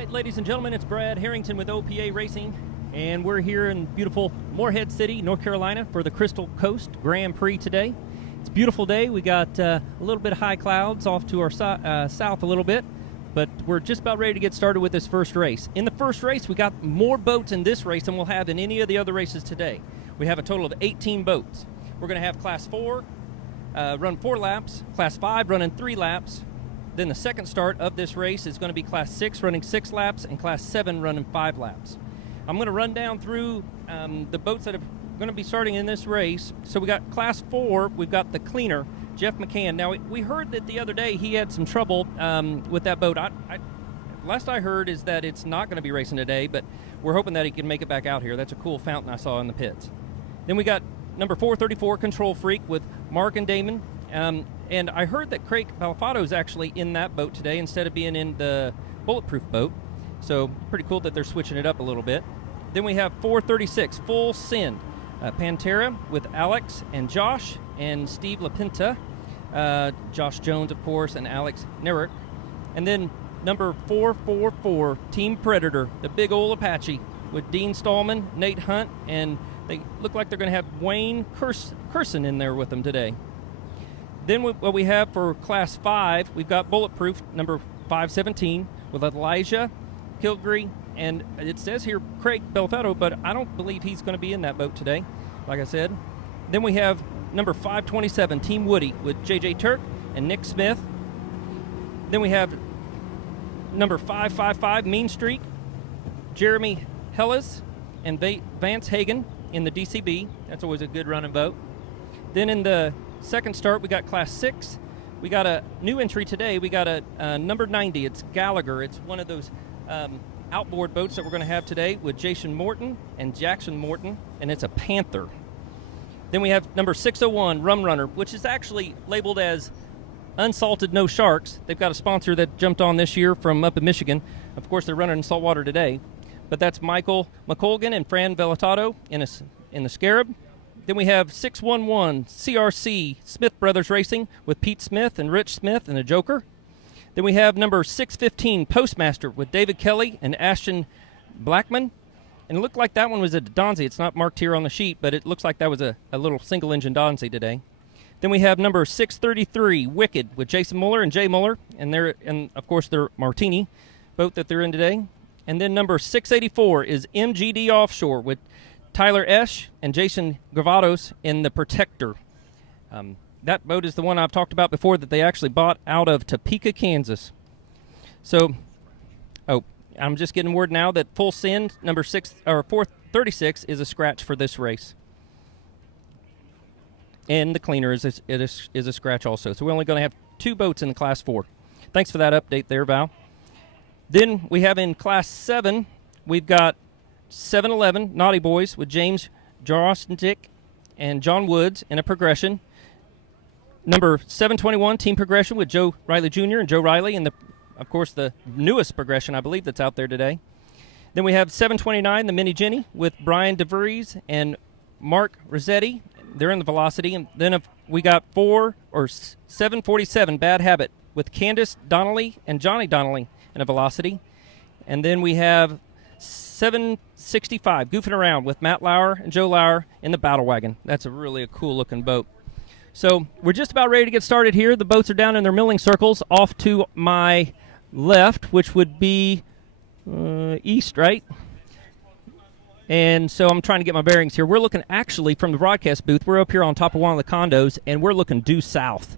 right, ladies and gentlemen, it's Brad Harrington with OPA Racing, and we're here in beautiful Morehead City, North Carolina for the Crystal Coast Grand Prix today. It's a beautiful day. We got a little bit of high clouds off to our south a little bit, but we're just about ready to get started with this first race. In the first race, we got more boats in this race than we'll have in any of the other races today. We have a total of 18 boats. We're going to have Class 4 run 4 laps, Class 5 running 3 laps. Then the second start of this race is going to be Class 6 running 6 laps and Class 7 running 5 laps. I'm going to run down through the boats that are going to be starting in this race. So we got Class 4, we've got the cleaner, Jeff McCann. Now, we heard that the other day he had some trouble with that boat. Last I heard is that it's not going to be racing today, but we're hoping that he can make it back out here. That's a cool fountain I saw in the pits. Then we got number 434, Control Freak, with Mark and Damon. And I heard that Craig Balafato is actually in that boat today instead of being in the bulletproof boat. So pretty cool that they're switching it up a little bit. Then we have 436, Full Send, Pantera with Alex and Josh and Steve LaPinta. Josh Jones, of course, and Alex Nerick. And then number 444, Team Predator, the big old Apache, with Dean Stallman, Nate Hunt, and they look like they're going to have Wayne Curson in there with them today. Then what we have for Class 5, we've got Bulletproof, number 517, with Elijah Kilgree, and it says here Craig Balafato, but I don't believe he's going to be in that boat today, like I said. Then we have number 527, Team Woody, with J.J. Turk and Nick Smith. Then we have number 555, Mean Streak, Jeremy Hellas and Vance Hagen in the DCB. That's always a good running boat. Then in the second start, we got Class 6. We got a new entry today. We got a number 90. It's Gallagher. It's one of those outboard boats that we're going to have today with Jason Morton and Jackson Morton, and it's a Panther. Then we have number 601, Rum Runner, which is actually labeled as Unsalted No Sharks. They've got a sponsor that jumped on this year from up in Michigan. Of course, they're running in saltwater today. But that's Michael McColgan and Fran Velatato in the Scarab. Then we have 611 CRC Smith Brothers Racing with Pete Smith and Rich Smith and the Joker. Then we have number 615 Postmaster with David Kelly and Ashton Blackman. And it looked like that one was a Donzi. It's not marked here on the sheet, but it looks like that was a little single-engine Donzi today. Then we have number 633 Wicked with Jason Muller and Jay Muller, and of course their Martini boat that they're in today. And then number 684 is MGD Offshore with Tyler Esch and Jason Gravatos in the Protector. That boat is the one I've talked about before that they actually bought out of Topeka, Kansas. So, I'm just getting word now that Full Send, number 436, is a scratch for this race. And the cleaner is a scratch also. So we're only going to have 2 boats in the Class 4. Thanks for that update there, Val. Then we have in Class 7, we've got 711 Naughty Boys with James Jarostic and John Woods in a progression. Number 721 Team Progression with Joe Riley Jr. and Joe Riley, and of course the newest progression I believe that's out there today. Then we have 729 the Mini Jenny with Brian DeVries and Mark Rossetti. They're in the Velocity. And then we got 747 Bad Habit with Candace Donnelly and Johnny Donnelly in a Velocity. And then we have 765 Goofing Around with Matt Lauer and Joe Lauer in the Battle Wagon. That's a really cool looking boat. So we're just about ready to get started here. The boats are down in their milling circles off to my left, which would be east, right? And so I'm trying to get my bearings here. We're looking actually from the broadcast booth. We're up here on top of one of the condos, and we're looking due south.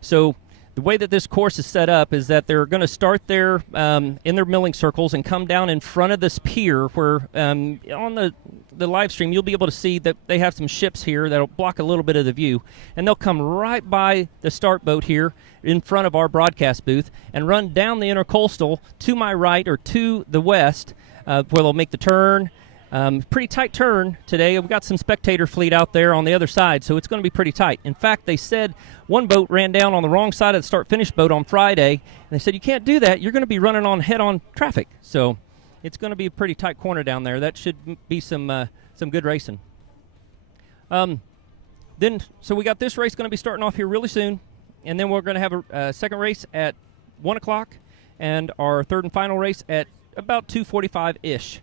So the way that this course is set up is that they're going to start there in their milling circles and come down in front of this pier where on the live stream you'll be able to see that they have some ships here that'll block a little bit of the view. And they'll come right by the start boat here in front of our broadcast booth and run down the intercoastal to my right or to the west where they'll make the turn. Pretty tight turn today. We've got some spectator fleet out there on the other side, so it's going to be pretty tight. In fact, they said one boat ran down on the wrong side of the start-finish boat on Friday, and they said, you can't do that. You're going to be running on head-on traffic. So it's going to be a pretty tight corner down there. That should be some good racing. So we got this race going to be starting off here really soon, and then we're going to have a second race at 1 o'clock and our third and final race at about 2:45-ish.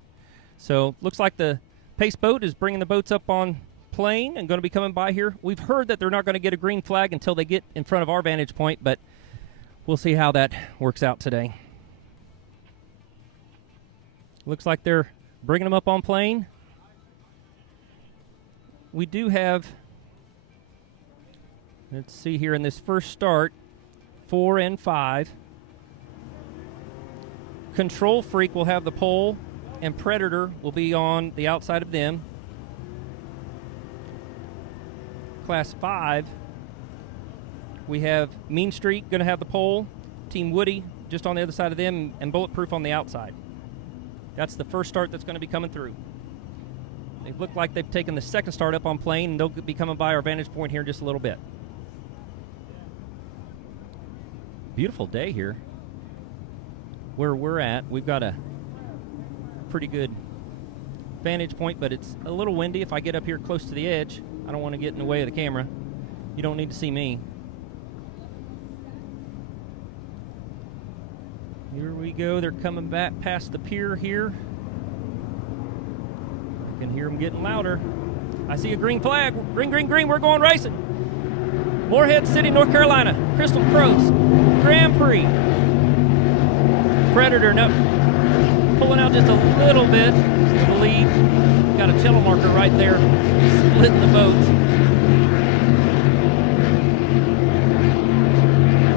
So looks like the pace boat is bringing the boats up on plane and going to be coming by here. We've heard that they're not going to get a green flag until they get in front of our vantage point, but we'll see how that works out today. Looks like they're bringing them up on plane. We do have, let's see here in this first start, 4 and 5. Control Freak will have the pole, and Predator will be on the outside of them. Class 5, we have Mean Streak going to have the pole, Team Woody just on the other side of them, and Bulletproof on the outside. That's the first start that's going to be coming through. They look like they've taken the second start up on plane, and they'll be coming by our vantage point here in just a little bit. Beautiful day here. Where we're at, we've got a pretty good vantage point, but it's a little windy. If I get up here close to the edge, I don't want to get in the way of the camera. You don't need to see me. Here we go. They're coming back past the pier here. I can hear them getting louder. I see a green flag. Green, green, green. We're going racing. Morehead City, North Carolina. Crystal Coast Grand Prix. Predator, no, pulling out just a little bit of the lead. Got a channel marker right there, splitting the boats.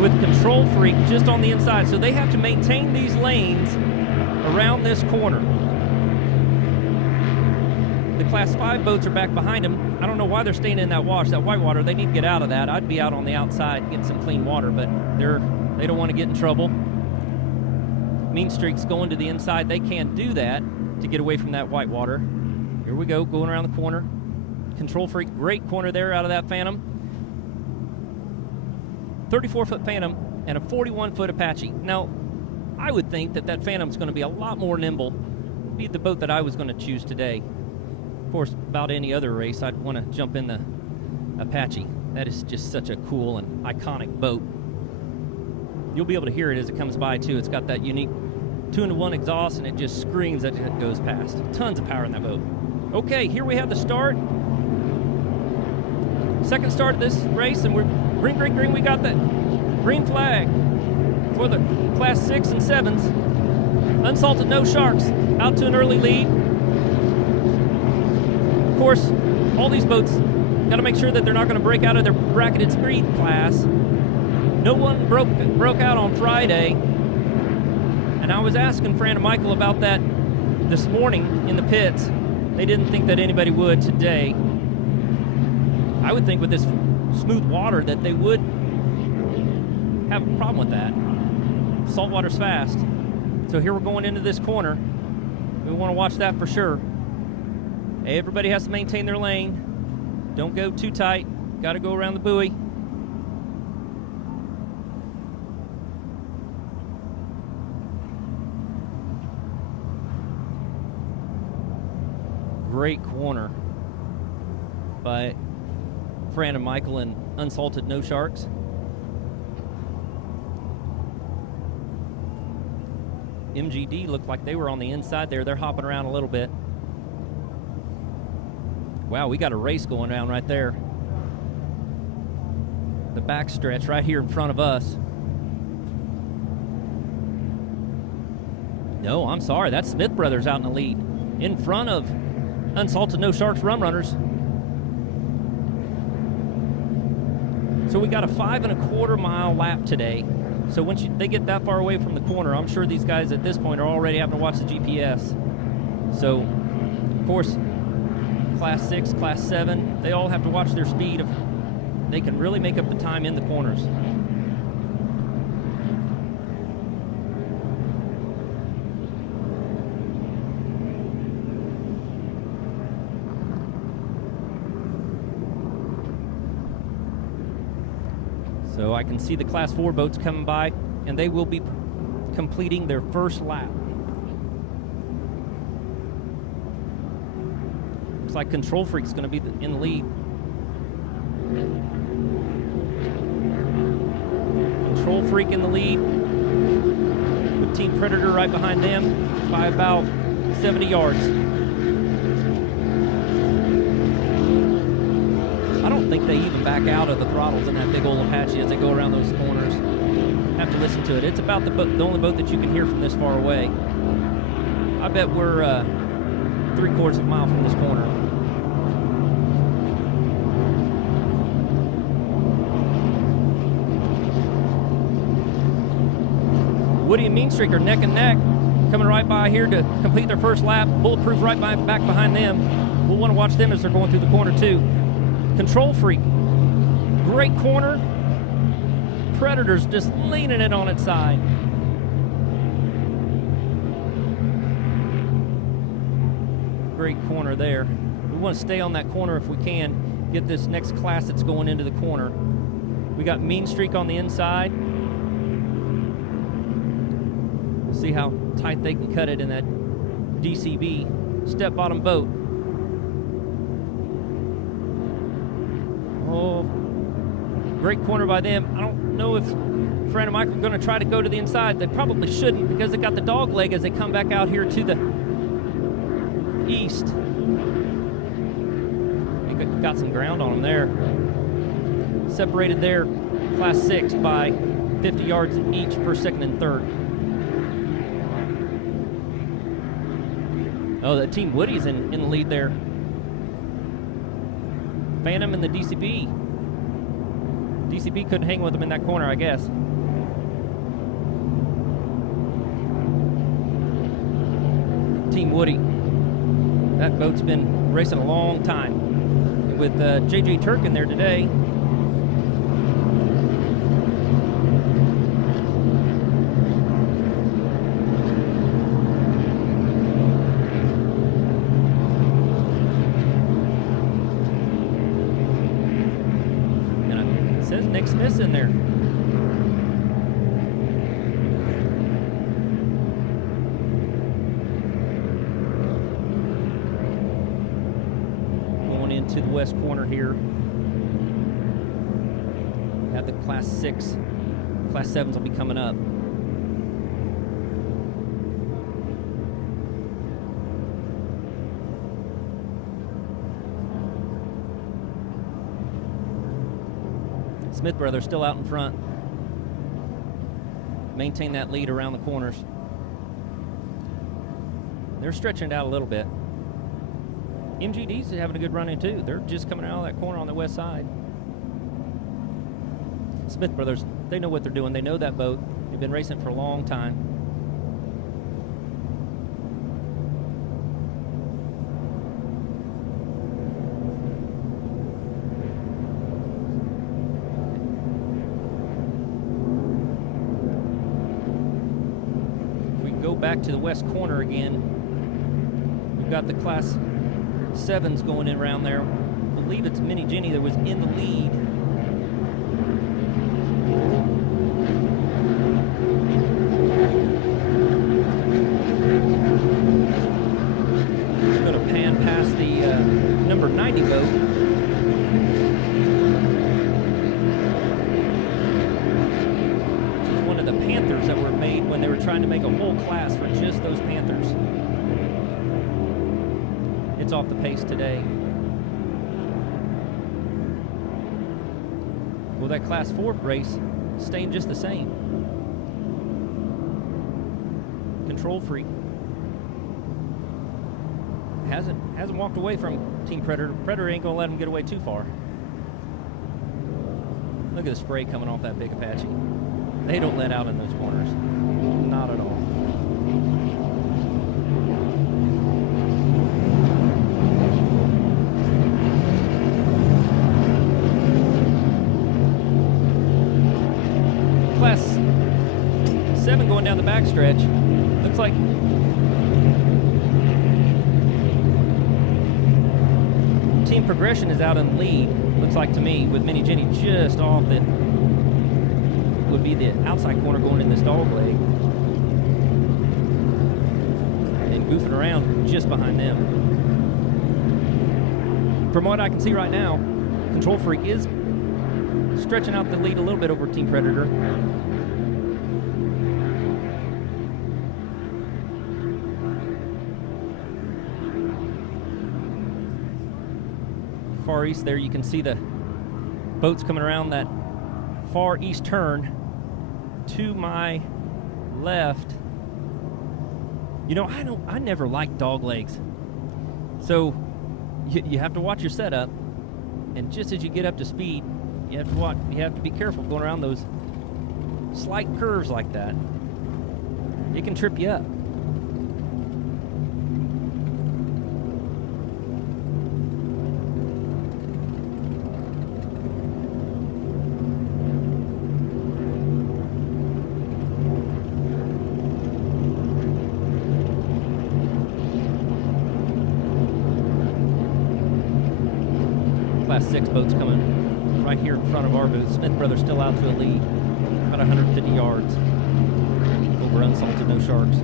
With Control Freak just on the inside, so they have to maintain these lanes around this corner. The Class 5 boats are back behind them. I don't know why they're staying in that wash, that white water. They need to get out of that. I'd be out on the outside getting some clean water, but they don't want to get in trouble. Mean Streak's going to the inside. They can't do that to get away from that white water. Here we go, going around the corner. Control Freak, great corner there out of that Phantom. 34-foot Phantom and a 41-foot Apache. Now, I would think that Phantom's going to be a lot more nimble. Be the boat that I was going to choose today. Of course, about any other race, I'd want to jump in the Apache. That is just such a cool and iconic boat. You'll be able to hear it as it comes by, too. It's got that unique 2-in-1 exhaust, and it just screams as it goes past. Tons of power in that boat. Okay, here we have the start. Second start of this race, and we're green, green, green. We got that green flag for the Class 6 and 7s. Unsalted No Sharks out to an early lead. Of course, all these boats got to make sure that they're not going to break out of their bracketed speed class. No one broke out on Friday, and I was asking Fran and Michael about that this morning in the pits. They didn't think that anybody would today. I would think with this smooth water that they would have a problem with that. Saltwater's fast. So here we're going into this corner. We want to watch that for sure. Everybody has to maintain their lane. Don't go too tight. Got to go around the buoy. Great corner by Fran and Michael and Unsalted No Sharks. MGD looked like they were on the inside there. They're hopping around a little bit. Wow, we got a race going down right there. The backstretch right here in front of us. No, I'm sorry. That's Smith Brothers out in the lead. In front of Unsalted No Sharks Rum Runners. So we got a 5.25 mile lap today. So once they get that far away from the corner, I'm sure these guys at this point are already having to watch the GPS. So, of course, Class 6, Class 7, they all have to watch their speed if they can really make up the time in the corners. So I can see the Class 4 boats coming by, and they will be completing their first lap. Looks like Control Freak's going to be in the lead. Control Freak in the lead. with Team Predator right behind them by about 70 yards. I don't think they even back out of the throttles in that big old Apache as they go around those corners. Have to listen to it. It's about the only boat that you can hear from this far away. I bet we're 3/4 of a mile from this corner. Woody and Mean Streak are neck and neck, coming right by here to complete their first lap. Bulletproof right back behind them. We'll want to watch them as they're going through the corner too. Control Freak, great corner. Predator's just leaning it on its side. Great corner there. We want to stay on that corner if we can. Get this next class that's going into the corner. We got Mean Streak on the inside. We'll see how tight they can cut it in that DCB step bottom boat. Oh, great corner by them. I don't know if Fran and Michael are going to try to go to the inside. They probably shouldn't because they got the dog leg as they come back out here to the east. They got some ground on them there. Separated their Class 6 by 50 yards each per second and third. Oh, the Team Woody's in the lead there. Phantom and the DCB. DCB couldn't hang with them in that corner, I guess. Team Woody. That boat's been racing a long time. With JJ Turk in there today. And it says Nick Smith's in there. To the west corner here. Have the Class 6. Class 7s will be coming up. Smith brothers still out in front. Maintain that lead around the corners. They're stretching it out a little bit. MGD's having a good run in too. They're just coming out of that corner on the west side. Smith brothers, they know what they're doing. They know that boat. They've been racing for a long time. If we go back to the west corner again, we've got the Class 7s going in around there. I believe it's Minnie Jenny that was in the lead. We're going to pan past the number 90 boat. Which is one of the Panthers that were made when they were trying to make a whole class for just those Panthers. It's off the pace today. Well, that Class 4 race staying just the same. Control Freak hasn't walked away from Team Predator. Predator ain't gonna let him get away too far. Look at the spray coming off that big Apache. They don't let out in those corners. Not at all. Class 7 going down the backstretch. Looks like Team Progression is out in the lead. Looks like to me, with Minnie Jenny just off the would be the outside corner going in this dog leg. And goofing around just behind them. From what I can see right now, Control Freak is stretching out the lead a little bit over Team Predator. far east there, you can see the boats coming around that far east turn. To my left, you know, I never liked dog legs, so you have to watch your setup, and just as you get up to speed, you have to be careful going around those slight curves like that. It can trip you up. Class 6 boats coming right here in front of our booth. Smith Brothers still out to a lead, about 150 yards. Over unsalted, no sharks.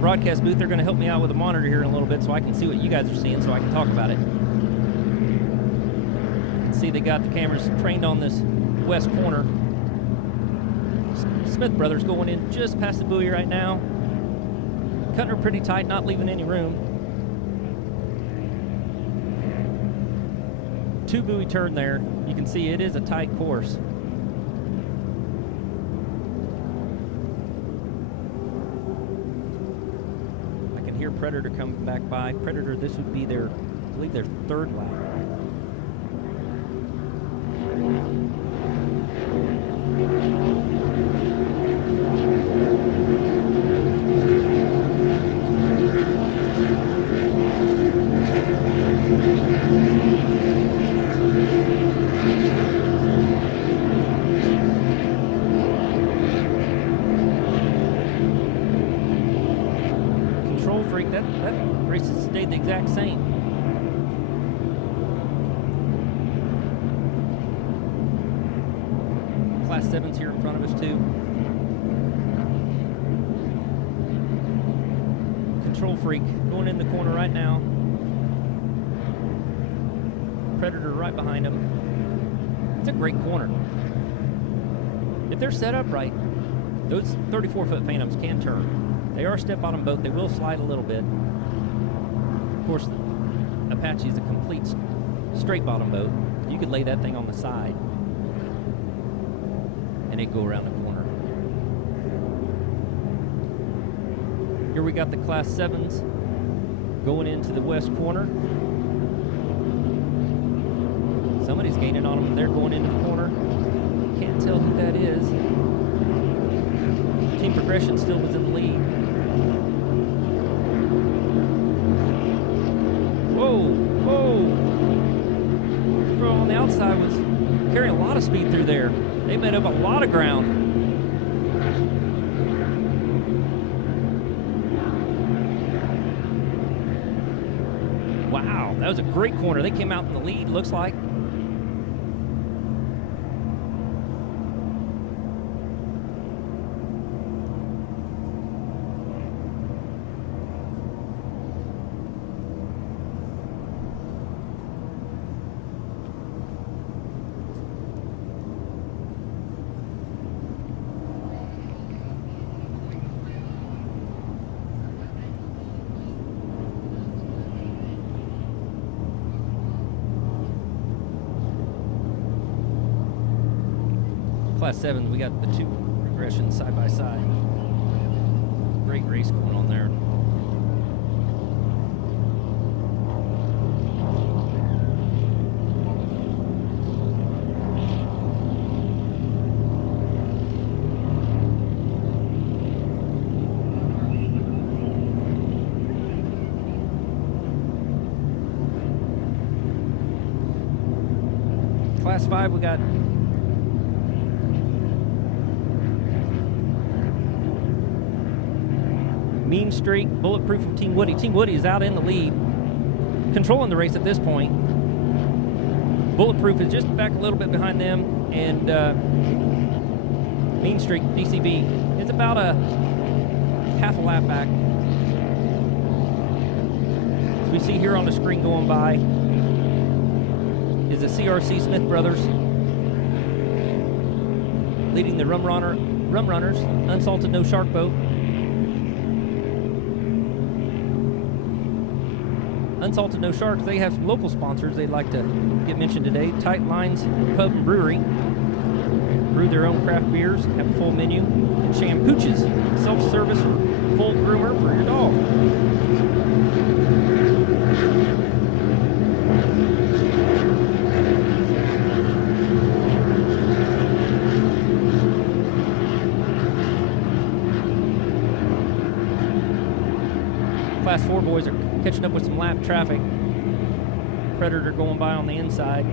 Broadcast booth, they're going to help me out with a monitor here in a little bit so I can see what you guys are seeing so I can talk about it. You can see they got the cameras trained on this west corner. Smith Brothers going in just past the buoy right now. Cutting her pretty tight, not leaving any room. 2 buoy turn there. You can see it is a tight course. Here, Predator coming back by. Predator, this would be their, I believe, their 3rd lap. That race has stayed the exact same. Class 7's here in front of us too. Control Freak going in the corner right now. Predator right behind him. It's a great corner. If they're set up right, those 34-foot Phantoms can turn. They are a step-bottom boat. They will slide a little bit. Of course, Apache is a complete straight-bottom boat. You could lay that thing on the side, and it'd go around the corner. Here we got the Class 7s going into the west corner. Somebody's gaining on them. They're going into the corner. Can't tell who that is. Team Progression still was in the lead. Whoa, whoa. Bro on the outside was carrying a lot of speed through there. They made up a lot of ground. Wow, that was a great corner. They came out in the lead, looks like. Class 7, we got the 2 progressions side by side. Great race going on there. Class 5, we got Mean Streak, Bulletproof of Team Woody. Team Woody is out in the lead, controlling the race at this point. Bulletproof is just back a little bit behind them, and Mean Streak, DCB, is about a half a lap back. As we see here on the screen going by is the CRC Smith Brothers leading the Rum Runners, Unsalted No Shark boat. Unsalted No Sharks, they have some local sponsors they'd like to get mentioned today. Tight Lines Pub and Brewery. Brew their own craft beers, have a full menu. And Shampooches, self-service full groomer for your dog. Class 4 boys are catching up with some lap traffic. Predator going by on the inside.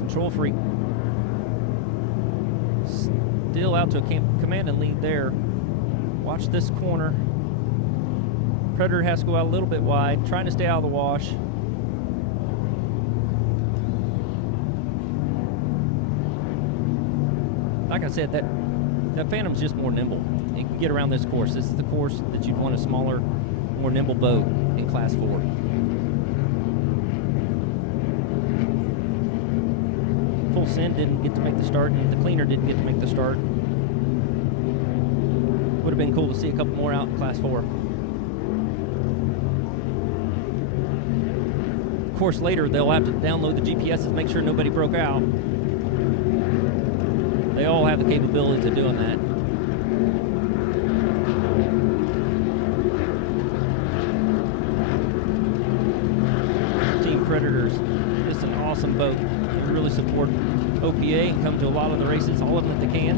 Control Freak still out to a command and lead there. Watch this corner. Predator has to go out a little bit wide, trying to stay out of the wash. Like I said, that Phantom's just more nimble. It can get around this course. This is the course that you'd want a smaller, more nimble boat in Class 4. Full Send didn't get to make the start, and the Cleaner didn't get to make the start. Would have been cool to see a couple more out in Class 4. Of course, later they'll have to download the GPSs to make sure nobody broke out. They all have the capabilities of doing that. Team Predators, just an awesome boat. They really support OPA and come to a lot of the races, all of them that they can.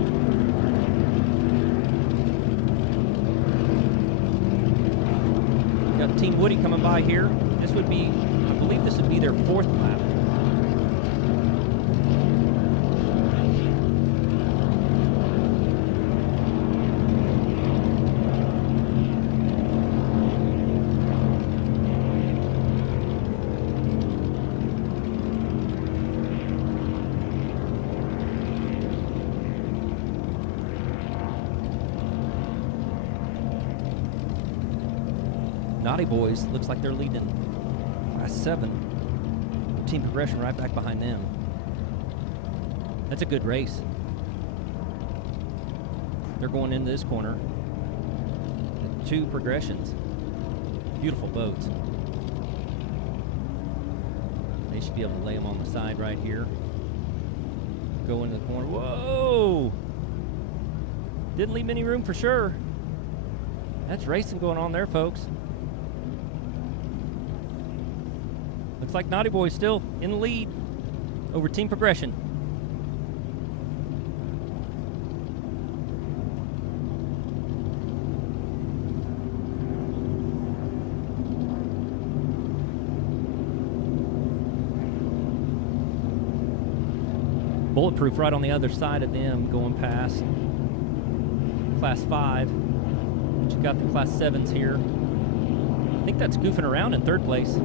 Got Team Woody coming by here. This would be, I believe this would be their 4th lap. Naughty Boys, looks like they're leading Class 7. Team Progression right back behind them. That's a good race. They're going into this corner. 2 Progressions. Beautiful boats. They should be able to lay them on the side right here. Go into the corner. Whoa! Didn't leave any room for sure. That's racing going on there, folks. Looks like Naughty Boy's still in the lead over Team Progression. Bulletproof right on the other side of them, going past Class 5. But you got the Class 7s here. I think that's Goofing Around in 3rd place.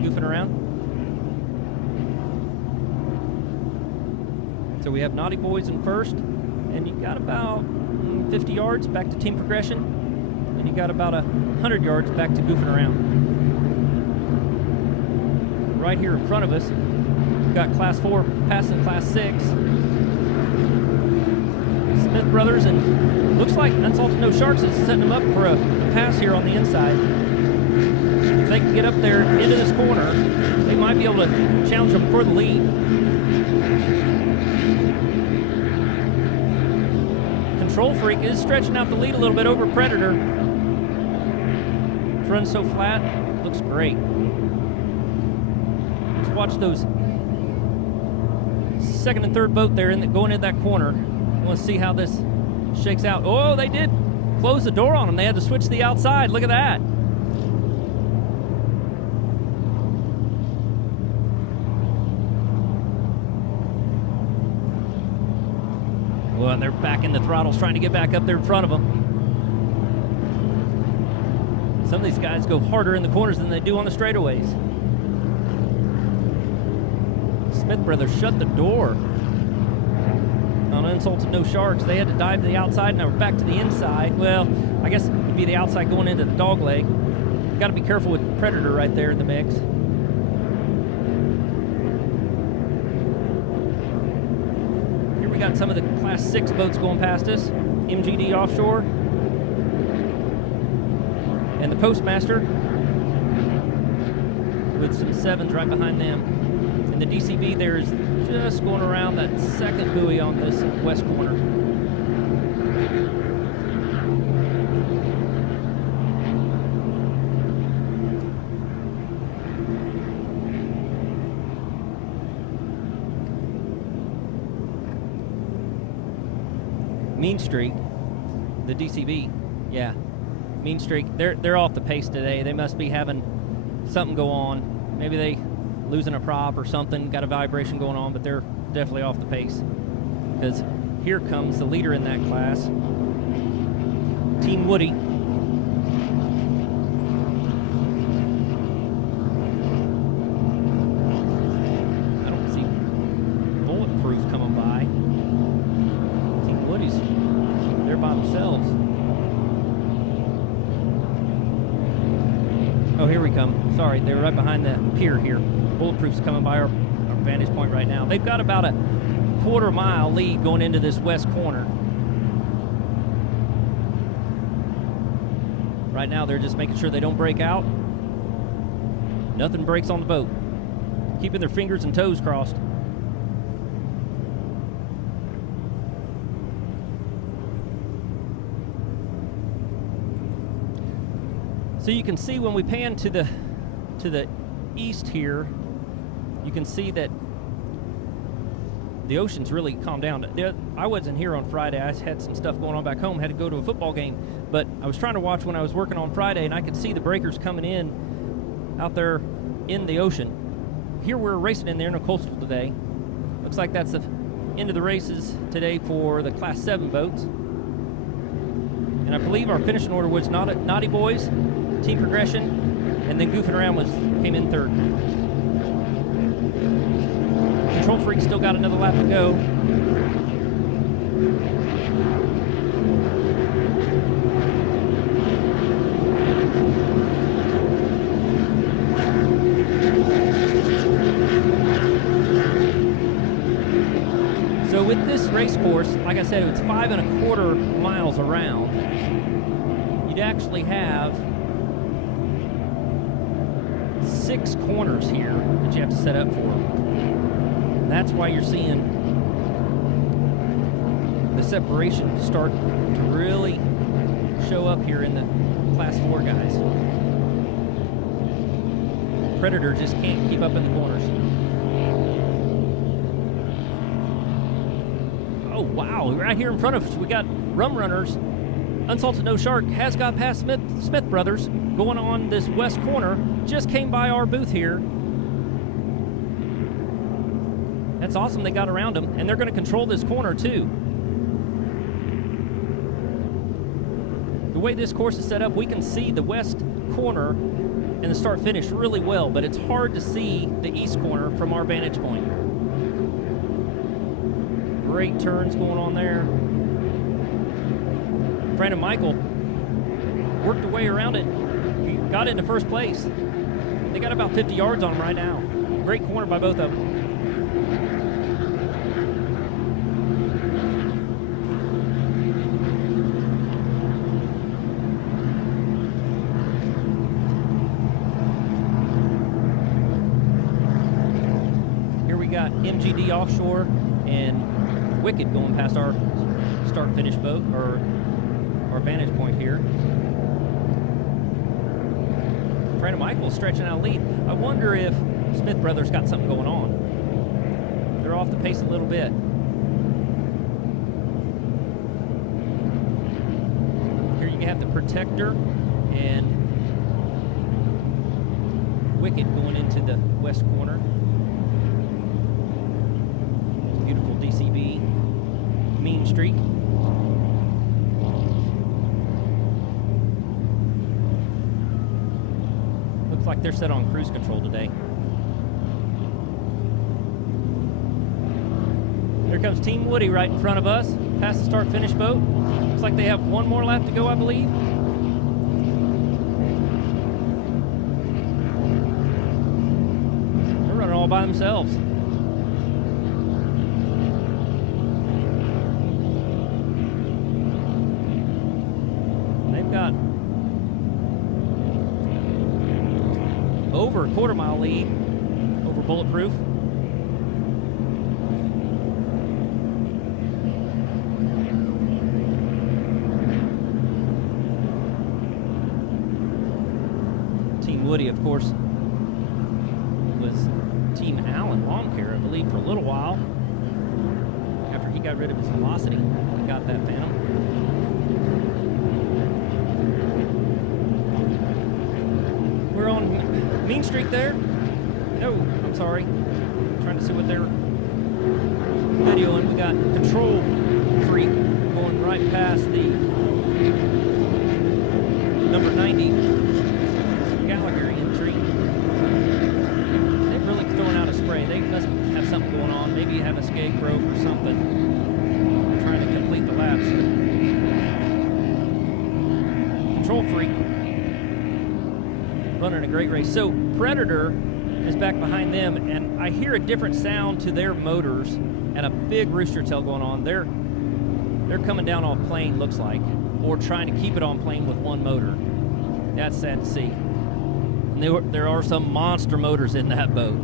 Goofing Around. So we have Naughty Boys in 1st, and you got about 50 yards back to Team Progression, and you got about 100 yards back to Goofing Around. Right here in front of us, we've got Class 4 passing Class 6. Smith Brothers, and looks like Unsalted No Sharks is setting them up for a pass here on the inside. If they can get up there into this corner, they might be able to challenge them for the lead. Control Freak is stretching out the lead a little bit over Predator. It's run so flat, looks great. Let's watch those 2nd and 3rd boat there going into that corner. I want to see how this shakes out. Oh, they did close the door on them. They had to switch to the outside. Look at that. Well, and they're back in the throttles trying to get back up there in front of them. Some of these guys go harder in the corners than they do on the straightaways. Smith Brothers shut the door. on Unsalted No Sharks. They had to dive to the outside, and now we're back to the inside. Well, I guess it'd be the outside going into the dog leg. Got to be careful with Predator right there in the mix. Here we got some of the Class 6 boats going past us. MGD Offshore. And the Postmaster with some 7s right behind them. And the DCB there is just going around that second buoy on this west corner. Mean Streak, the DCB, yeah. Mean Streak, they're off the pace today. They must be having something go on. Maybe they losing a prop or something, got a vibration going on, but they're definitely off the pace. Because here comes the leader in that class, Team Woody. I don't see Bulletproof coming by. Team Woody's, they're by themselves. Oh, here we come. Sorry, they're right behind the pier here. Bulletproof's coming by our vantage point right now. They've got about a quarter-mile lead going into this west corner. Right now, they're just making sure they don't break out. Nothing breaks on the boat. Keeping their fingers and toes crossed. So you can see when we pan to the east here, you can see that the ocean's really calmed down. I wasn't here on Friday. I had some stuff going on back home. Had to go to a football game, but I was trying to watch when I was working on Friday, and I could see the breakers coming in out there in the ocean. Here we're racing in the Intercoastal today. Looks like that's the end of the races today for the Class 7 boats. And I believe our finishing order was Naughty Boys, Team Progression, and then Goofing Around came in third. Control Freak still got another lap to go. So with this race course, like I said, it's 5 1/4 miles around. You'd actually have 6 corners here that you have to set up for. That's why you're seeing the separation start to really show up here in the Class 4 guys. Predator just can't keep up in the corners. Oh, wow, right here in front of us, we got Rum Runners. Unsalted No Shark has got past Smith Brothers going on this west corner. Just came by our booth here. That's awesome they got around them, and they're going to control this corner too. The way this course is set up, we can see the west corner and the start-finish really well, but it's hard to see the east corner from our vantage point. Great turns going on there. Brandon Michael worked their way around it. He got into first place. They got about 50 yards on him right now. Great corner by both of them. Here we got MGD Offshore and Wicked going past our start-finish boat, or our vantage point here. Brandon Michael stretching out lead. I wonder if Smith Brothers got something going on. They're off the pace a little bit. Here you have the Protector and Wicked going into the west corner. Beautiful DCB Mean Streak. Looks like they're set on cruise control today. There comes Team Woody right in front of us, past the start-finish boat. Looks like they have one more lap to go, I believe. They're running all by themselves. They've got over a quarter-mile lead over Bulletproof. Woody, of course, was Team Allen Lawn Care, I believe, for a little while. After he got rid of his Velocity, he got that Phantom. We're on Mean Streak there. No, I'm sorry. I'm trying to see what they're videoing. We got Control Freak going right past the number 90. They must have something going on. Maybe have a skate broke or something. Trying to complete the laps. Control Freak running a great race. So Predator is back behind them, and I hear a different sound to their motors and a big rooster tail going on. They're coming down off plane, looks like, or trying to keep it on plane with one motor. That's sad to see. And there are some monster motors in that boat.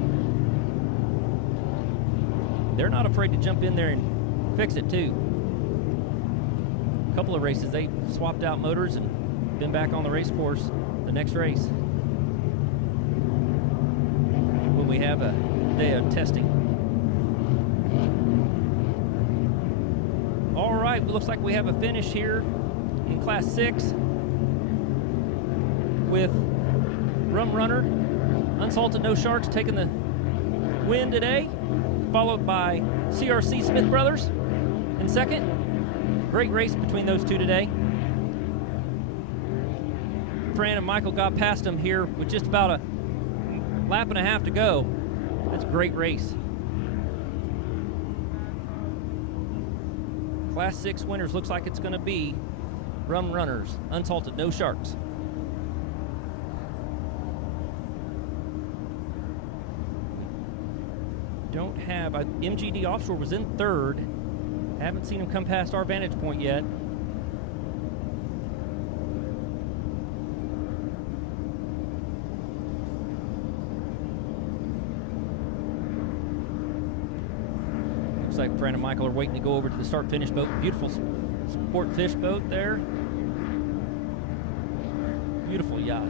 They're not afraid to jump in there and fix it, too. A couple of races, they swapped out motors and been back on the race course the next race when we have a day of testing. All right, it looks like we have a finish here in Class 6 with Rum Runner, Unsalted No Sharks taking the win today, followed by CRC Smith Brothers in second. Great race between those two today. Fran and Michael got past them here with just about a lap and a half to go. That's a great race. Class 6 winners looks like it's going to be Rum Runners, Unsalted No Sharks. Don't have, MGD Offshore was in third. Haven't seen him come past our vantage point yet. Looks like Fran and Michael are waiting to go over to the start-finish boat. Beautiful sport fish boat there. Beautiful yacht.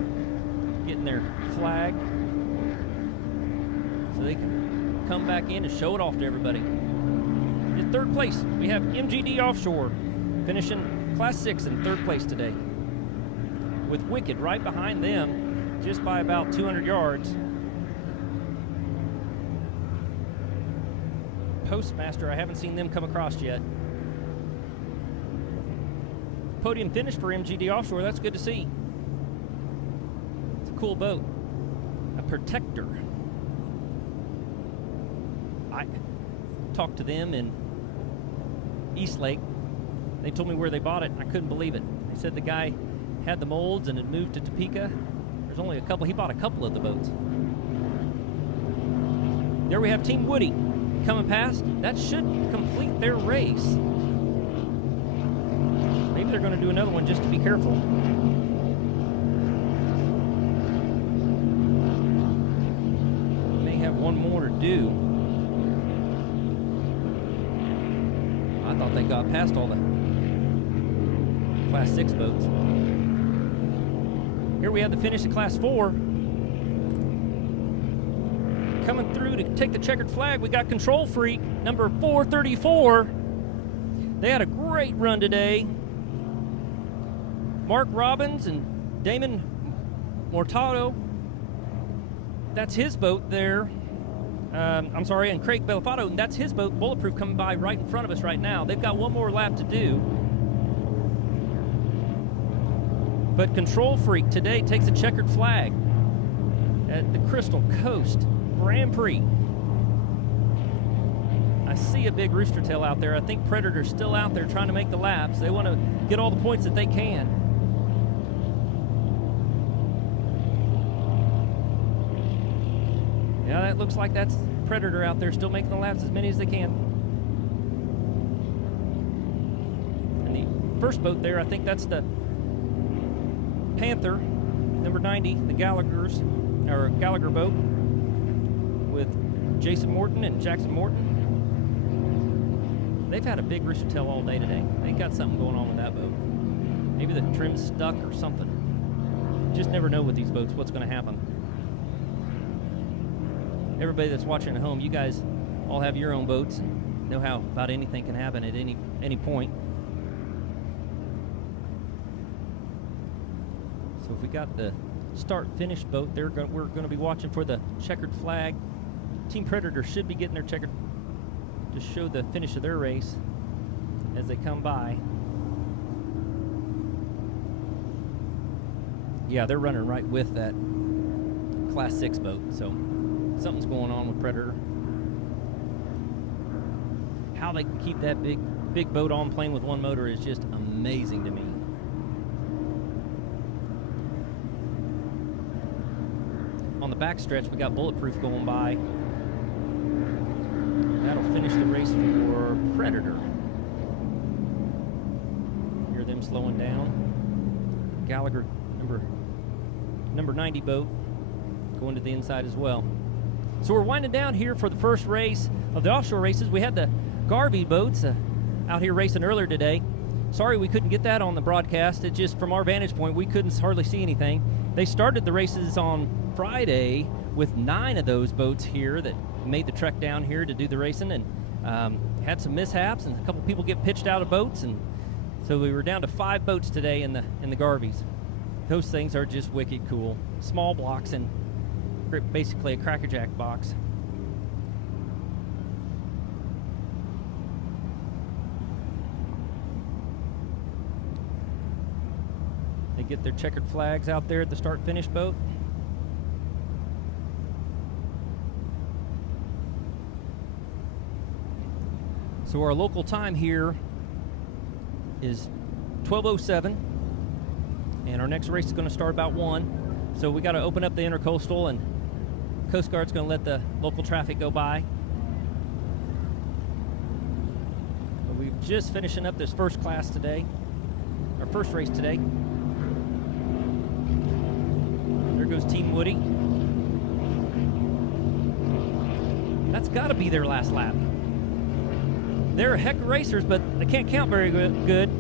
Getting their flag so they can come back in and show it off to everybody. In third place, we have MGD Offshore finishing Class 6 in third place today, with Wicked right behind them just by about 200 yards. Postmaster, I haven't seen them come across yet. Podium finish for MGD Offshore, that's good to see. It's a cool boat. A Protector. I talked to them in Eastlake. They told me where they bought it, and I couldn't believe it. They said the guy had the molds and had moved to Topeka. There's only a couple. He bought a couple of the boats. There we have Team Woody coming past. That should complete their race. Maybe they're going to do another one just to be careful. May have one more to do. I thought they got past all the Class 6 boats. Here we have the finish of Class 4. Coming through to take the checkered flag, we got Control Freak, number 434. They had a great run today. Mark Robbins and Damon Mortado, that's his boat there. I'm sorry, and Craig Belafato, and that's his boat, Bulletproof, coming by right in front of us right now. They've got one more lap to do. But Control Freak today takes a checkered flag at the Crystal Coast Grand Prix. I see a big rooster tail out there. I think Predator's still out there trying to make the laps. They want to get all the points that they can. Yeah, that looks like that's Predator out there still making the laps, as many as they can. And the first boat there, I think that's the Panther, number 90, the Gallagher boat with Jason Morton and Jackson Morton. They've had a big rooster tail all day today. They got something going on with that boat. Maybe the trim's stuck or something. You just never know with these boats what's going to happen. Everybody that's watching at home, you guys all have your own boats and know how about anything can happen at any point. So if we got the start-finish boat there, we're going to be watching for the checkered flag. Team Predator should be getting their checkered to show the finish of their race as they come by. Yeah, they're running right with that Class 6 boat, so something's going on with Predator. How they can keep that big boat on playing with one motor is just amazing to me. On the back stretch, we got Bulletproof going by. That'll finish the race for Predator. Hear them slowing down. Gallagher, number 90 boat, going to the inside as well. So we're winding down here for the first race of the offshore races. We had the Garvey boats out here racing earlier today. Sorry we couldn't get that on the broadcast. It just, from our vantage point, we couldn't hardly see anything. They started the races on Friday with 9 of those boats here that made the trek down here to do the racing, and had some mishaps, and a couple people get pitched out of boats, and so we were down to 5 boats today in the Garveys. Those things are just wicked cool. Small blocks and basically a crackerjack box. They get their checkered flags out there at the start-finish boat. So our local time here is 12:07, and our next race is going to start about 1. So we got to open up the intercoastal, and Coast Guard's going to let the local traffic go by. But we're just finishing up this first class today, our first race today. There goes Team Woody. That's got to be their last lap. They're a heck of racers, but they can't count very good.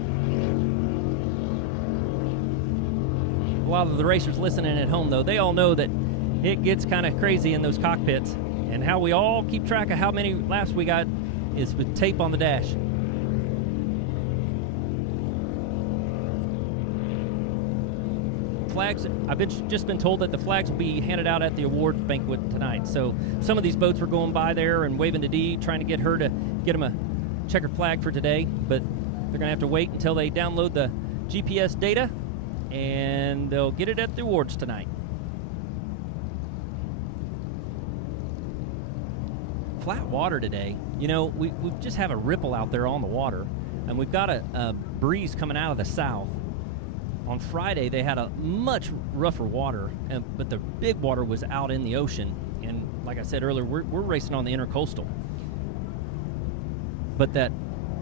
A lot of the racers listening at home, though, they all know that it gets kind of crazy in those cockpits. And how we all keep track of how many laps we got is with tape on the dash. Flags, I've just been told that the flags will be handed out at the awards banquet tonight. So some of these boats were going by there and waving to Dee, trying to get her to get them a checkered flag for today, but they're going to have to wait until they download the GPS data, and they'll get it at the awards tonight. Flat water today. You know, we just have a ripple out there on the water, and we've got a breeze coming out of the south. On Friday, they had a much rougher water, but the big water was out in the ocean, and like I said earlier, we're racing on the intercoastal. But that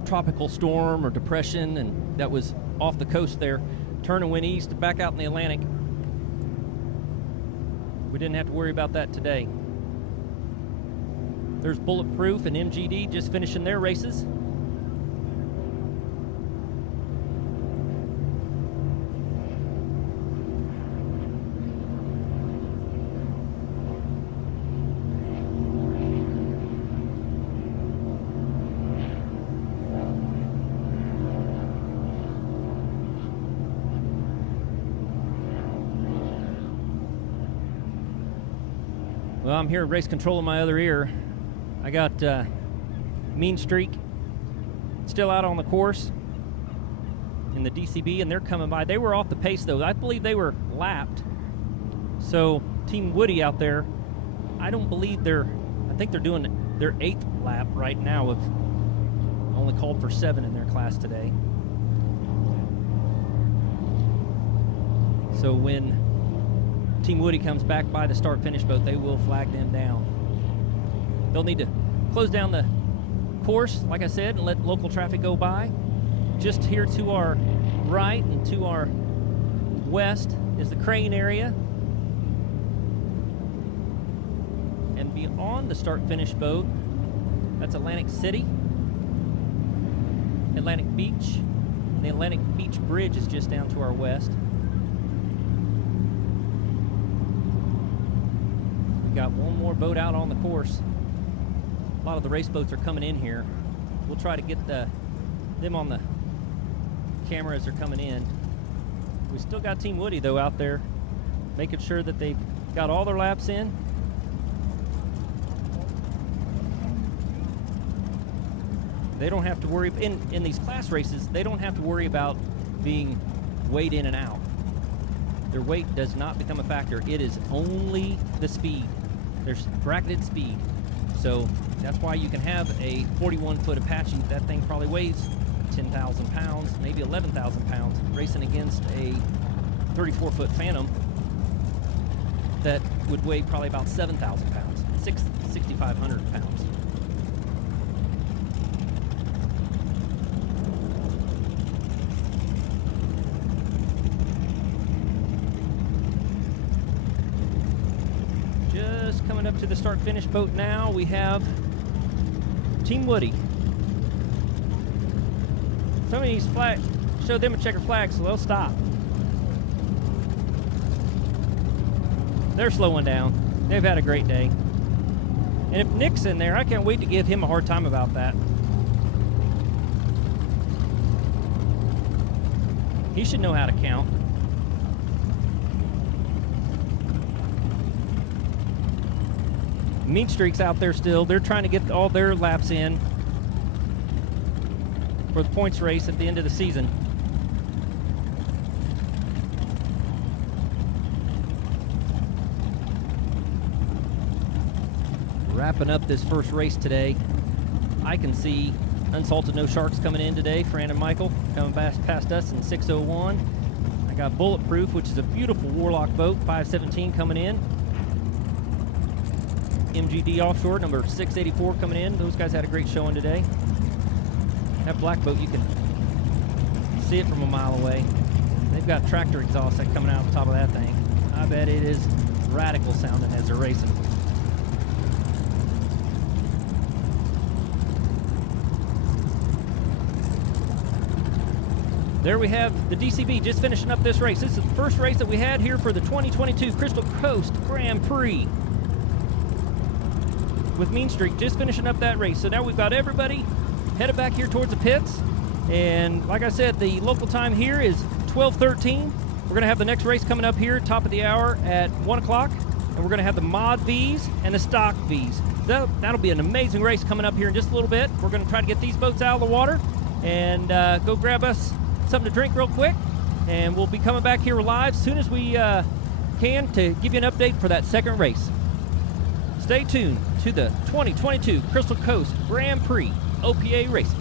tropical storm or depression, and that was off the coast there, turned and went east back out in the Atlantic. We didn't have to worry about that today. There's Bulletproof and MGD just finishing their races. Well, I'm here at Race Control in my other ear. I got Mean Streak still out on the course in the DCB, and they're coming by. They were off the pace, though. I believe they were lapped. So Team Woody out there, I think they're doing their 8th lap right now. Have only called for 7 in their class today. So when Team Woody comes back by the start-finish boat, they will flag them down. They'll need to close down the course, like I said, and let local traffic go by. Just here to our right and to our west is the crane area. And beyond the start-finish boat, that's Atlantic City, Atlantic Beach. The Atlantic Beach Bridge is just down to our west. We got one more boat out on the course. A lot of the race boats are coming in here. We'll try to get them on the camera as they're coming in. We still got Team Woody, though, out there making sure that they've got all their laps in. They don't have to worry, in these class races, they don't have to worry about being weighed in and out. Their weight does not become a factor. It is only the speed. There's bracketed speed. So that's why you can have a 41-foot Apache. That thing probably weighs 10,000 pounds, maybe 11,000 pounds, racing against a 34-foot Phantom that would weigh probably about 7,000 pounds, 6,500 pounds. Just coming up to the start-finish boat now, we have Team Woody. Somebody needs to show them a checker flag so they'll stop. They're slowing down. They've had a great day. And if Nick's in there, I can't wait to give him a hard time about that. He should know how to count. Mean Streak's out there still. They're trying to get all their laps in for the points race at the end of the season. Wrapping up this first race today, I can see Unsalted No Sharks coming in today. Fran and Michael coming past us in 601. I got Bulletproof, which is a beautiful Warlock boat, 517 coming in. MGD Offshore, number 684 coming in. Those guys had a great showing today. That black boat, you can see it from a mile away. They've got tractor exhaust coming out the top of that thing. I bet it is radical sounding as they're racing. There we have the DCB just finishing up this race. This is the first race that we had here for the 2022 Crystal Coast Grand Prix, with Mean Streak just finishing up that race. So now we've got everybody headed back here towards the pits. And like I said, the local time here is 12:13. We're going to have the next race coming up here, top of the hour at 1 o'clock. And we're going to have the Mod Vs and the Stock Vs. That'll be an amazing race coming up here in just a little bit. We're going to try to get these boats out of the water and go grab us something to drink real quick. And we'll be coming back here live as soon as we can to give you an update for that second race. Stay tuned to the 2022 Crystal Coast Grand Prix OPA Racing.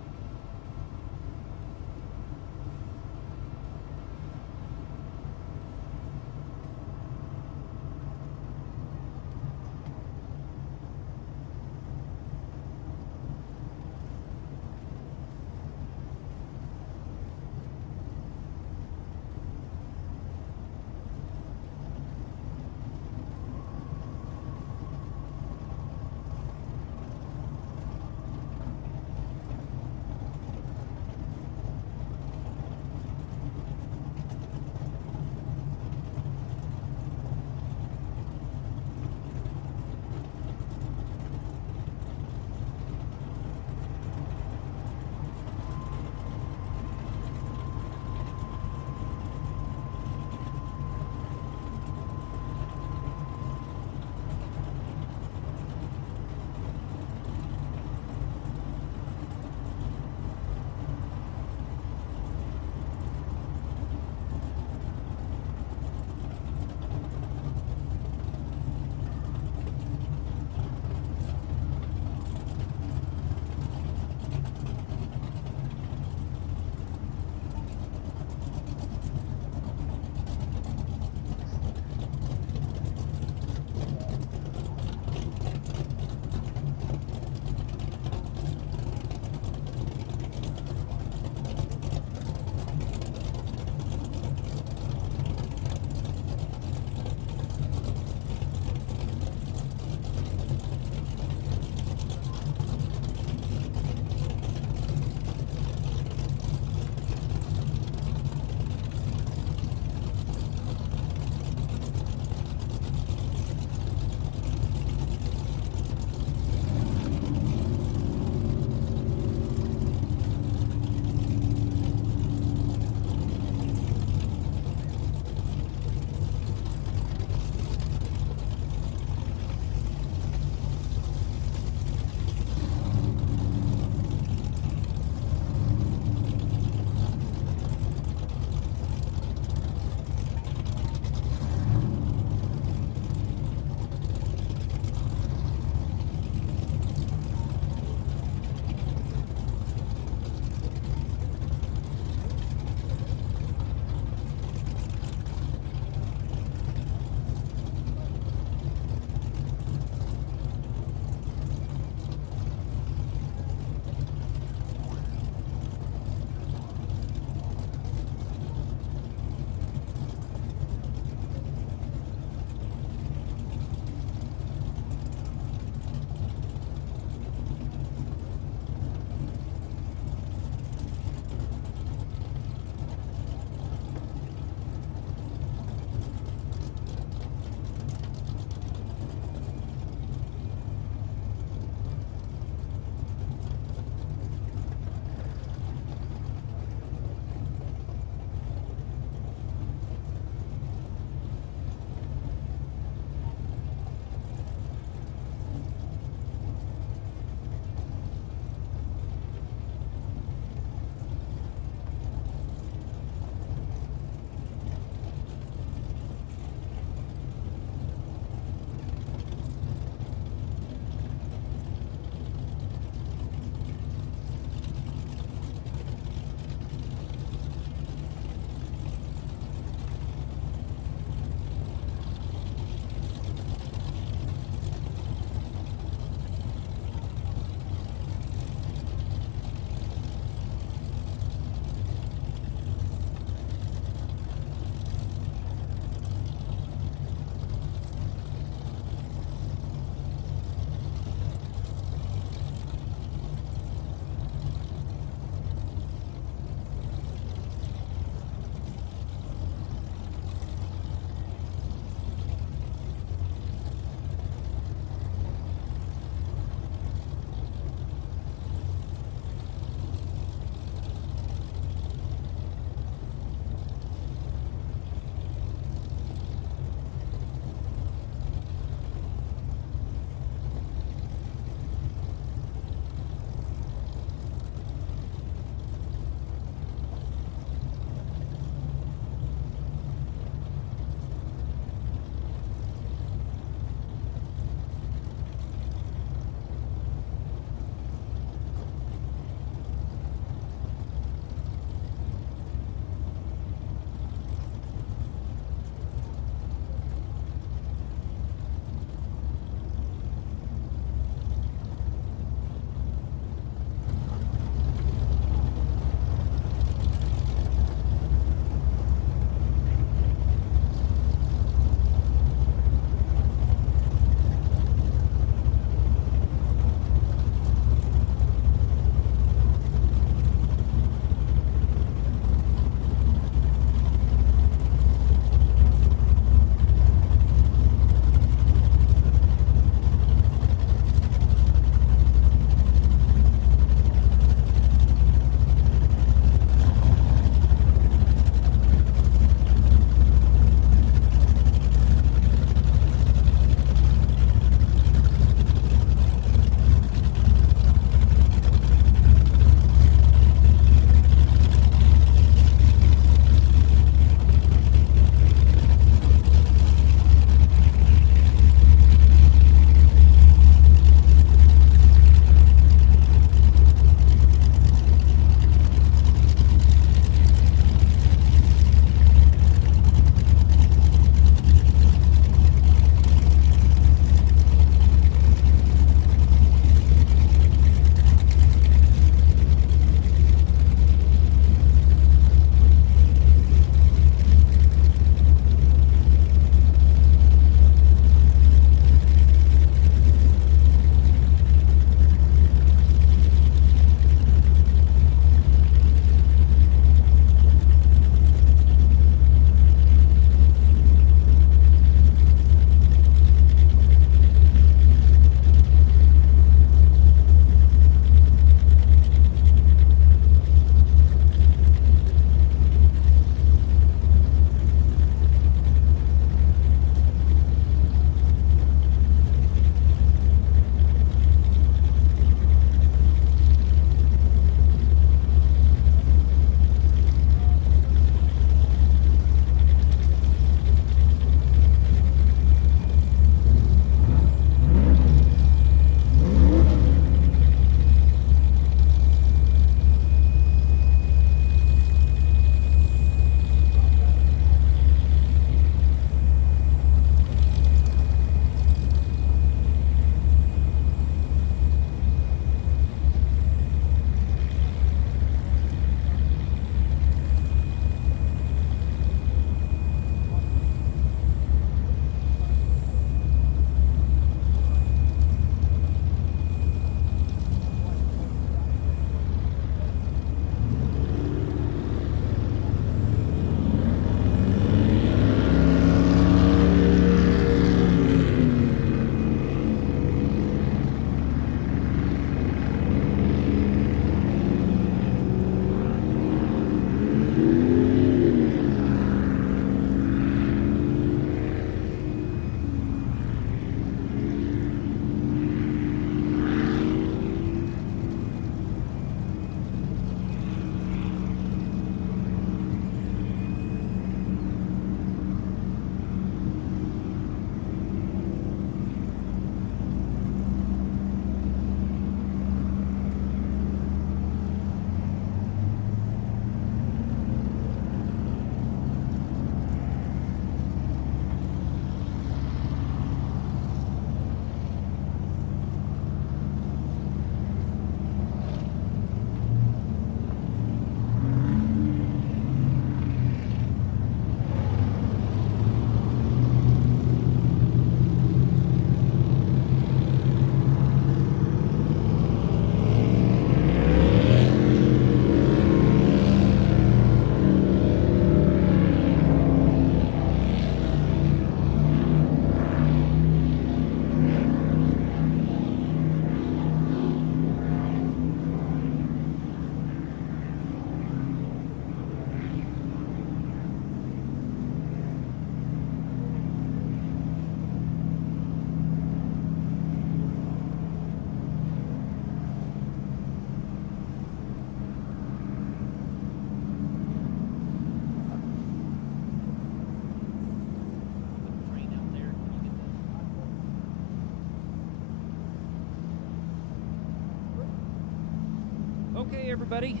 Okay, everybody.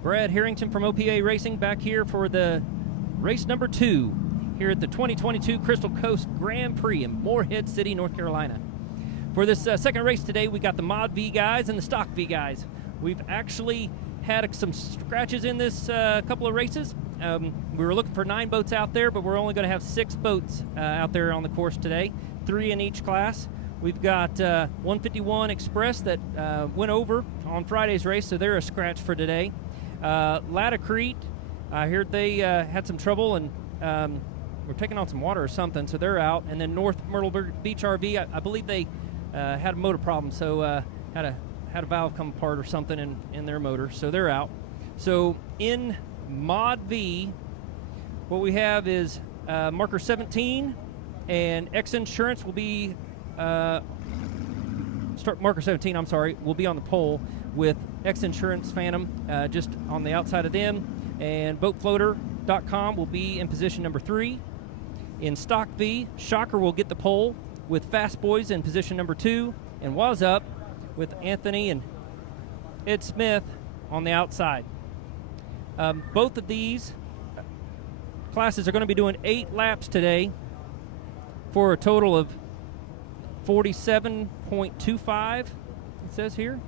Brad Harrington from OPA Racing back here for the race number 2 here at the 2022 Crystal Coast Grand Prix in Morehead City, North Carolina. For this second race today, we got the Mod V guys and the Stock V guys. We've actually had some scratches in this couple of races. We were looking for 9 boats out there, but we're only going to have 6 boats out there on the course today, 3 in each class. We've got 151 Express that went over on Friday's race, so they're a scratch for today. Latacrete, I heard they had some trouble and were taking on some water or something, so they're out. And then North Myrtle Beach RV, I believe they had a motor problem, so had a valve come apart or something in their motor, so they're out. So in Mod V, what we have is marker 17, and X Insurance will be marker 17, I'm sorry, will be on the pole with X Insurance Phantom just on the outside of them, and boatfloater.com will be in position number 3. In Stock V, Shocker will get the pole with Fast Boys in position number 2, and Was Up with Anthony and Ed Smith on the outside. Both of these classes are going to be doing 8 laps today for a total of 47.25, it says here.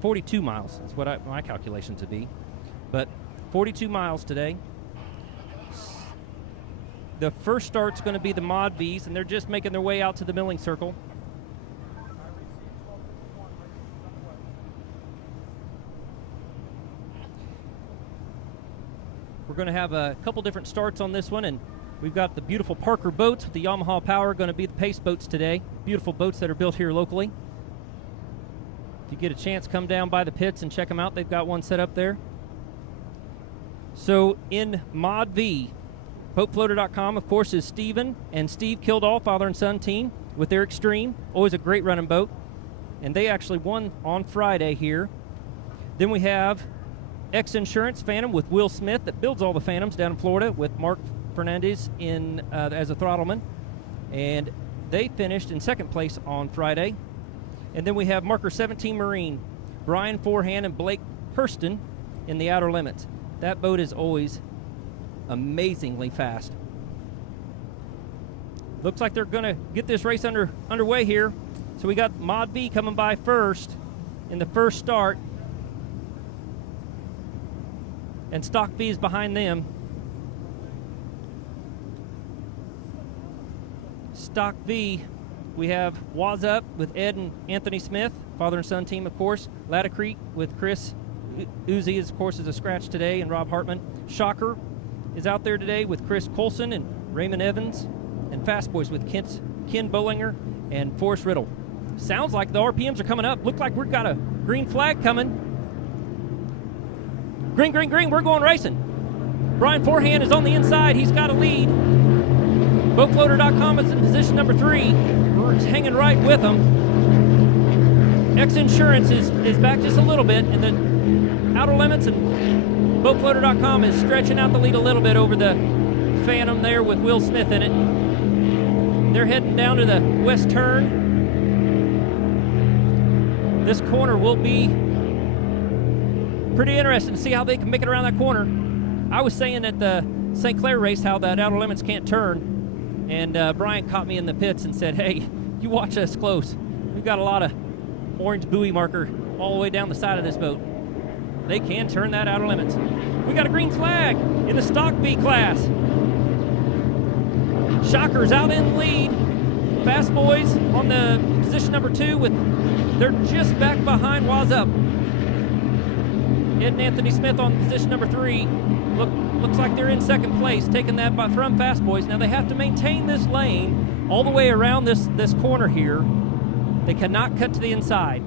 42 miles is what my calculations would be. But 42 miles today. The first start's going to be the Mod Vs, and they're just making their way out to the milling circle. We're going to have a couple different starts on this one, and we've got the beautiful Parker boats with the Yamaha Power going to be the pace boats today. Beautiful boats that are built here locally. If you get a chance, come down by the pits and check them out. They've got one set up there. So in Mod V, boatfloater.com, of course, is Steven and Steve Kildall, father and son team, with their Extreme. Always a great running boat. And they actually won on Friday here. Then we have X Insurance Phantom with Will Smith that builds all the Phantoms down in Florida with Mark Fernandez as a throttleman. And they finished in second place on Friday. And then we have marker 17 Marine, Brian Forehand and Blake Hurston in the Outer Limits. That boat is always amazingly fast. Looks like they're going to get this race underway here. So we got Mod V coming by first in the first start. And Stock V is behind them. Stock V, we have Was Up with Ed and Anthony Smith, father and son team, of course. Latacrete with Chris Uzi, of course, is a scratch today, and Rob Hartman. Shocker is out there today with Chris Colson and Raymond Evans. And Fast Boys with Ken Bollinger and Forrest Riddle. Sounds like the RPMs are coming up. Look like we've got a green flag coming. Green, green, green, we're going racing. Brian Forehand is on the inside. He's got a lead. Boatfloater.com is in position number 3. We're hanging right with him. X Insurance is back just a little bit, and then Outer Limits and Boatfloater.com is stretching out the lead a little bit over the Phantom there with Will Smith in it. They're heading down to the west turn. This corner will be pretty interesting to see how they can make it around that corner. I was saying at the St. Clair race how that Outer Limits can't turn, and Brian caught me in the pits and said, hey, you watch us close. We've got a lot of orange buoy marker all the way down the side of this boat. They can turn that Outer Limits. We got a green flag in the Stock B class. Shocker's out in the lead. Fast Boys on the position number 2 they're just back behind Was Up. Ed and Anthony Smith on position number 3. Looks like they're in second place, taking that from Fast Boys. Now they have to maintain this lane all the way around this corner here. They cannot cut to the inside.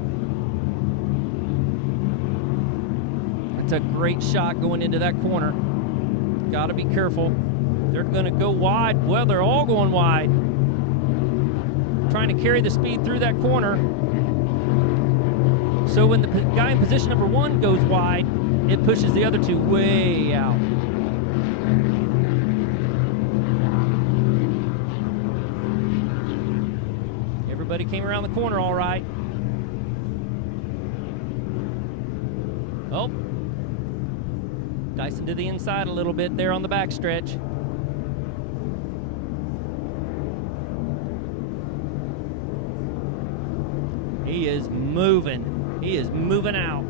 That's a great shot going into that corner. Got to be careful. They're going to go wide. Well, they're all going wide. Trying to carry the speed through that corner. So when the guy in position number 1 goes wide, it pushes the other 2 way out. Everybody came around the corner all right. Oh. Dicing to the inside a little bit there on the backstretch. He is moving. He is moving out.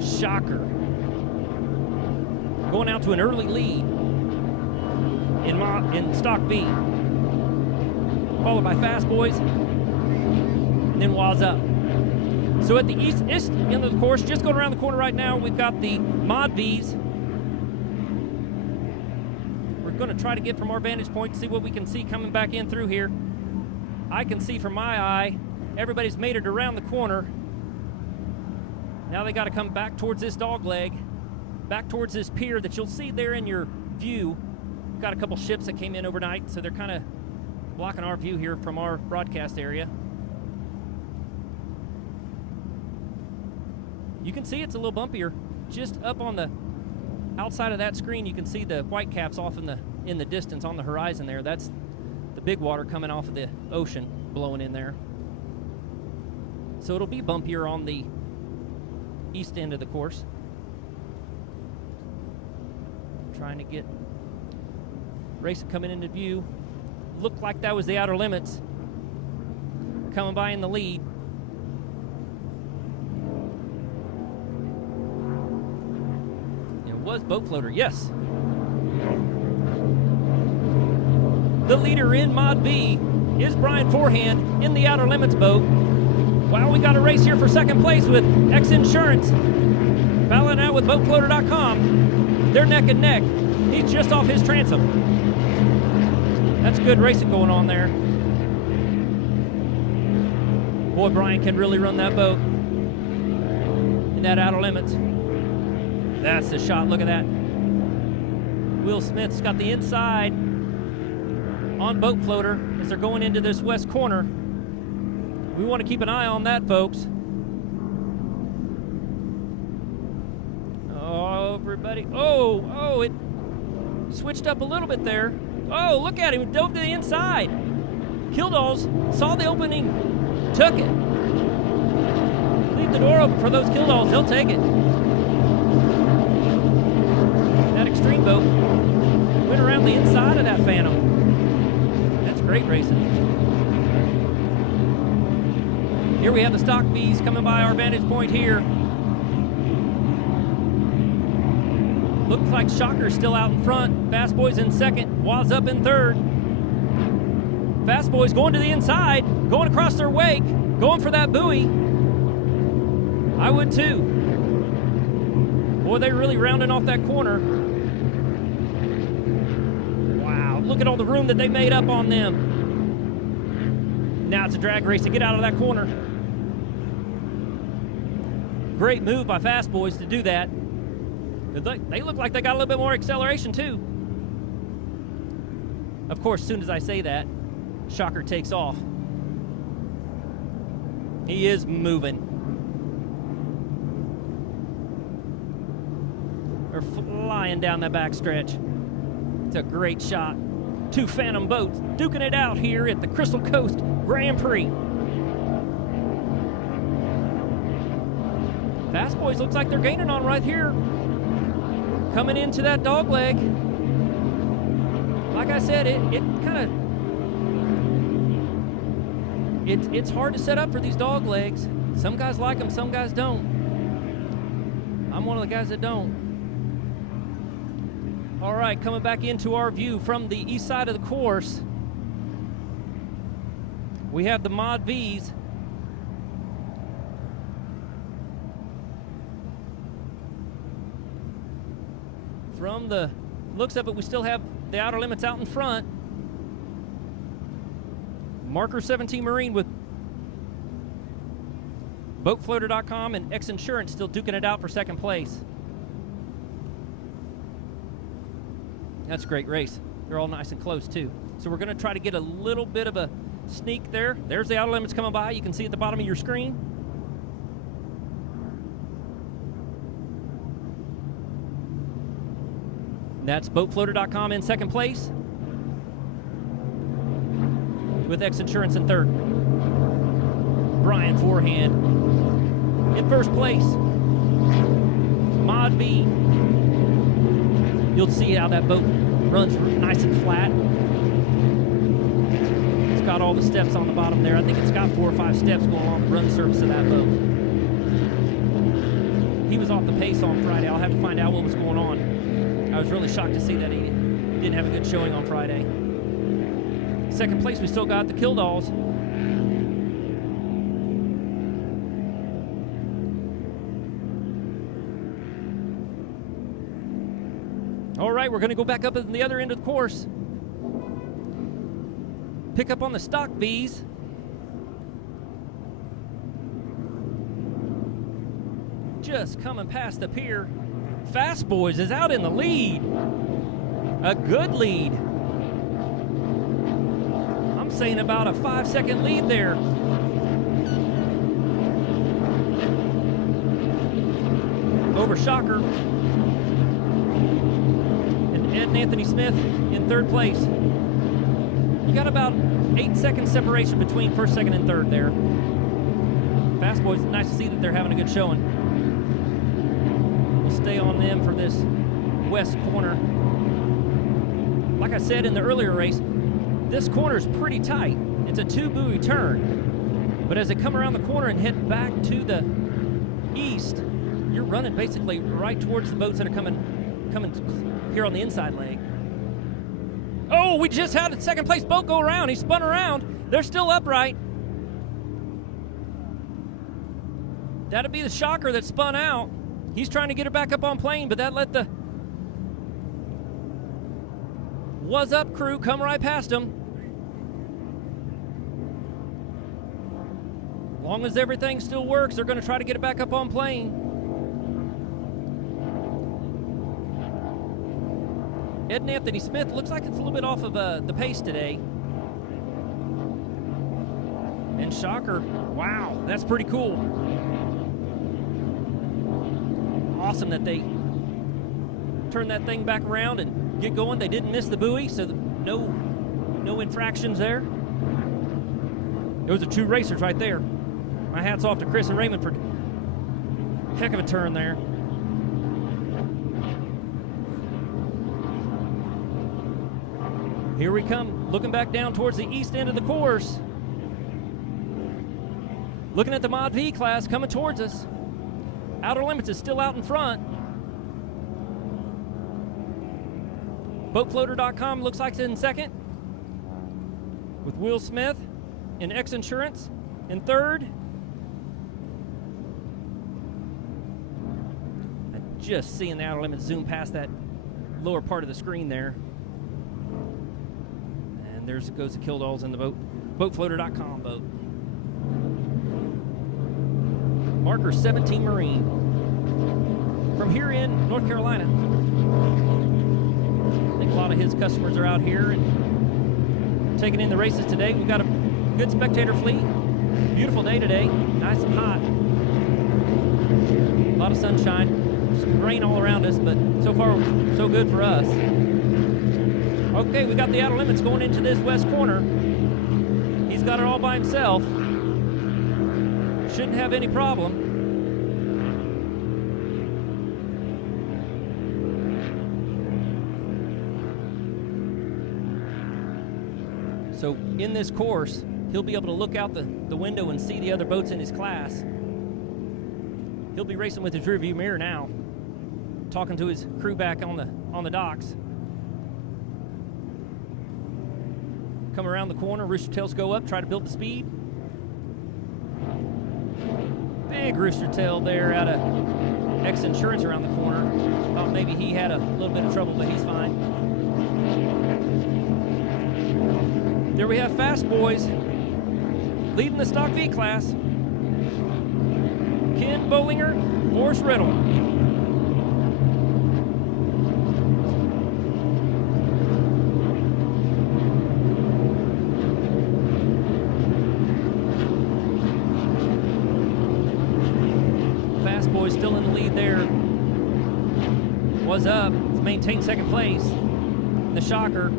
Shocker. Going out to an early lead in Stock B. Followed by Fast Boys, and then Waz Up. So at the east end of the course, just going around the corner right now, we've got the Mod Vs. We're going to try to get from our vantage point to see what we can see coming back in through here. I can see from my eye, everybody's made it around the corner. Now they got to come back towards this dog leg, back towards this pier that you'll see there in your view. We've got a couple ships that came in overnight, so they're kind of blocking our view here from our broadcast area. You can see it's a little bumpier. Just up on the outside of that screen, you can see the white caps off in the distance on the horizon there. That's the big water coming off of the ocean blowing in there. So it'll be bumpier on the east end of the course. Trying to get racing coming into view. Looked like that was the Outer Limits coming by in the lead. It was Boat Floater, yes. The leader in Mod V is Brian Forehand in the Outer Limits boat. Wow, we got a race here for second place with X Insurance. Battling out with BoatFloater.com. They're neck and neck. He's just off his transom. That's good racing going on there. Boy, Brian can really run that boat in that Outer Limits. That's the shot. Look at that. Will Smith's got the inside on Boat Floater as they're going into this west corner. We want to keep an eye on that, folks. Oh, everybody. Oh, it switched up a little bit there. Oh, look at him. He dove to the inside. Killdolls saw the opening, took it. Leave the door open for those Killdolls. They'll take it. That Extreme boat went around the inside of that Phantom. That's great racing. Here we have the Stock Bs coming by our vantage point here. Looks like Shocker's still out in front. Fast Boys in second. Waz Up in third. Fast Boys going to the inside, going across their wake, going for that buoy. I would too. Boy, they're really rounding off that corner. Wow, look at all the room that they made up on them. Now it's a drag race to get out of that corner. Great move by Fast Boys to do that. They look like they got a little bit more acceleration too. Of course, as soon as I say that, Shocker takes off. He is moving. They're flying down that backstretch. It's a great shot. Two Phantom boats duking it out here at the Crystal Coast Grand Prix. Fast Boys looks like they're gaining on right here. Coming into that dog leg. Like I said, it's hard to set up for these dog legs. Some guys like them, some guys don't. I'm one of the guys that don't. All right, coming back into our view from the east side of the course, we have the Mod Vs. From the looks of it, we still have the Outer Limits out in front. Marker 17 Marine with BoatFloater.com and X Insurance still duking it out for second place. That's a great race. They're all nice and close too. So we're going to try to get a little bit of a sneak there. There's the Outer Limits coming by. You can see at the bottom of your screen. That's BoatFloater.com in second place, with X Insurance in third. Brian forehand. In first place, Mod V. You'll see how that boat runs nice and flat. It's got all the steps on the bottom there. I think it's got 4 or 5 steps going along the run surface of that boat. He was off the pace on Friday. I'll have to find out what was going on. I was really shocked to see that he didn't have a good showing on Friday. Second place, we still got the Killdalls. All right, we're going to go back up at the other end of the course. Pick up on the stock Vs. Just coming past the pier. Fast Boys is out in the lead. A good lead. I'm saying about a 5-second lead there. Over Shocker. And Ed and Anthony Smith in third place. You got about 8 seconds separation between first, second, and third there. Fast Boys, nice to see that they're having a good showing. We'll stay on them for this west corner. Like I said in the earlier race, this corner is pretty tight. It's a 2-buoy turn. But as they come around the corner and head back to the east, you're running basically right towards the boats that are coming here on the inside leg. Oh, we just had a second place boat go around. He spun around. They're still upright. That'd be the Shocker that spun out. He's trying to get her back up on plane, but that let the Was Up crew come right past him. As long as everything still works, they're going to try to get it back up on plane. Ed and Anthony Smith looks like it's a little bit off of the pace today. And Shocker, wow, that's pretty cool. Awesome that they turn that thing back around and get going. They didn't miss the buoy, so no infractions there. Those are 2 racers right there. My hat's off to Chris and Raymond for a heck of a turn there. Here we come, looking back down towards the east end of the course. Looking at the Mod V class coming towards us. Outer Limits is still out in front. Boatfloater.com looks like it's in second, with Will Smith and X Insurance in third. Just seeing the Outer Limits zoom past that lower part of the screen there. And there goes the Killdalls in the boat. Boatfloater.com boat. Marker 17 Marine. From here in North Carolina. I think a lot of his customers are out here and taking in the races today. We've got a good spectator fleet. Beautiful day today. Nice and hot. A lot of sunshine. Some rain all around us, but so far, so good for us. Okay, we got the Outer Limits going into this west corner. He's got it all by himself. Shouldn't have any problem. So in this course, he'll be able to look out the window and see the other boats in his class. He'll be racing with his rearview mirror now, talking to his crew back on the docks. Come around the corner, rooster tails go up, try to build the speed. Big rooster tail there out of X Insurance around the corner. Thought maybe he had a little bit of trouble, but he's fine. There we have Fast Boys leading the Stock V class. Ken Bollinger, Forrest Riddle. Fast Boys still in the lead there. Was Up, it's maintained second place. The Shocker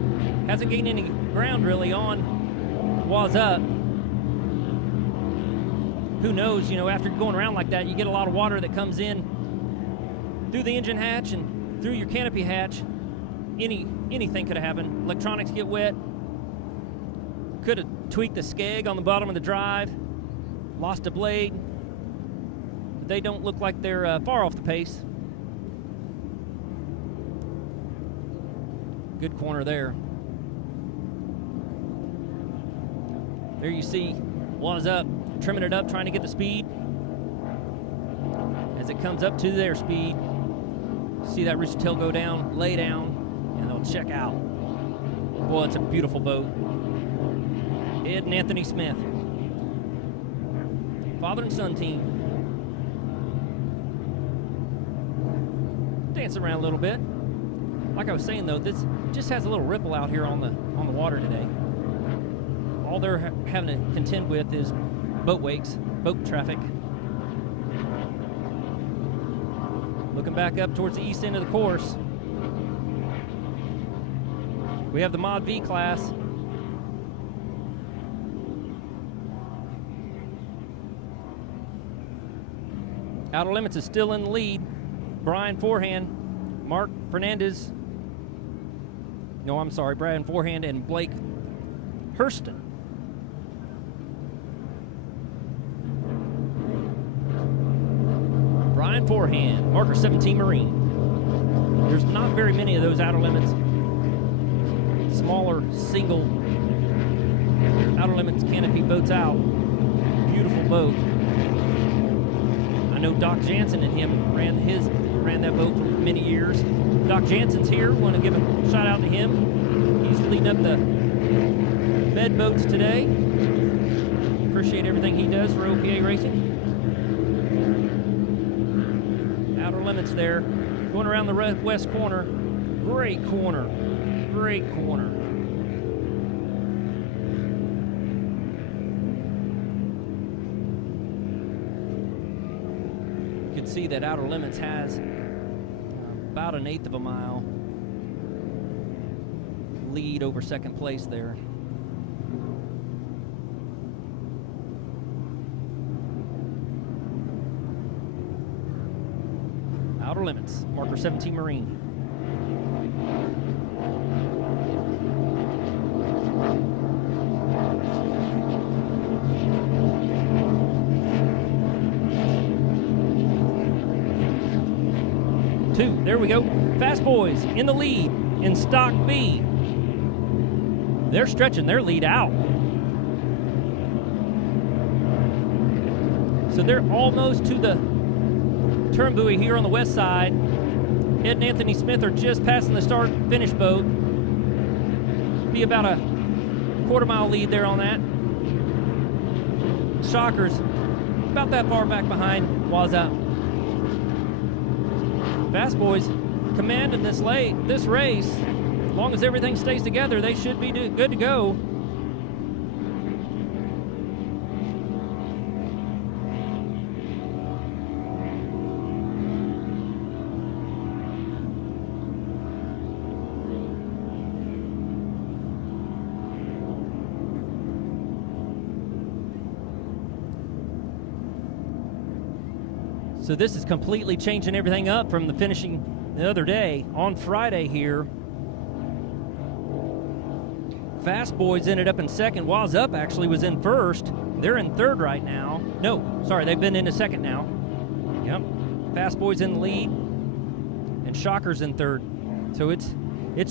hasn't gained any ground really on Was Up. who knows, after you're going around like that, you get a lot of water that comes in through the engine hatch and through your canopy hatch. Anything could have happened. Electronics get wet. Could have tweaked the skeg on the bottom of the drive. Lost a blade. But they don't look like they're far off the pace. Good corner there. There you see was up, trimming it up, trying to get the speed. As it comes up to their speed, see that rooster tail go down, lay down, and they'll check out. Boy, it's a beautiful boat. Ed and Anthony Smith, father and son team. Dance around a little bit. Like I was saying though, this just has a little ripple out here on the water today. All they're having to contend with is boat wakes, boat traffic. Looking back up towards the east end of the course, we have the Mod V class. Outer Limits is still in the lead. Brian Forehand, Mark Fernandez. No, I'm sorry, Brian Forehand and Blake Hurston. Brian Forehand, marker 17 Marine. There's not very many of those Outer Limits. Smaller, single Outer Limits canopy boats out. Beautiful boat. I know Doc Jansen and him ran that boat for many years. Doc Jansen's here. Want to give a shout out to him. He's leading up the med boats today. Appreciate everything he does for OPA Racing. Outer Limits there. Going around the west corner. Great corner. Great corner. You can see that Outer Limits has about 1/8 of a mile lead over second place there. Outer Limits, marker 17 Marine. Two, there we go. Fast Boys in the lead in Stock B. They're stretching their lead out. So they're almost to the turn buoy here on the west side. Ed and Anthony Smith are just passing the start-finish boat. Be about a quarter-mile lead there on that. Shockers about that far back behind Waza. Fast Boys commanding this race. As long as everything stays together, they should be good to go. So this is completely changing everything up from the finishing the other day. On Friday here, Fast Boys ended up in second. Waz Up actually was in first. They're in third right now. No, sorry, they've been into second now. Yep. Fast Boys in the lead, and Shockers in third. So it's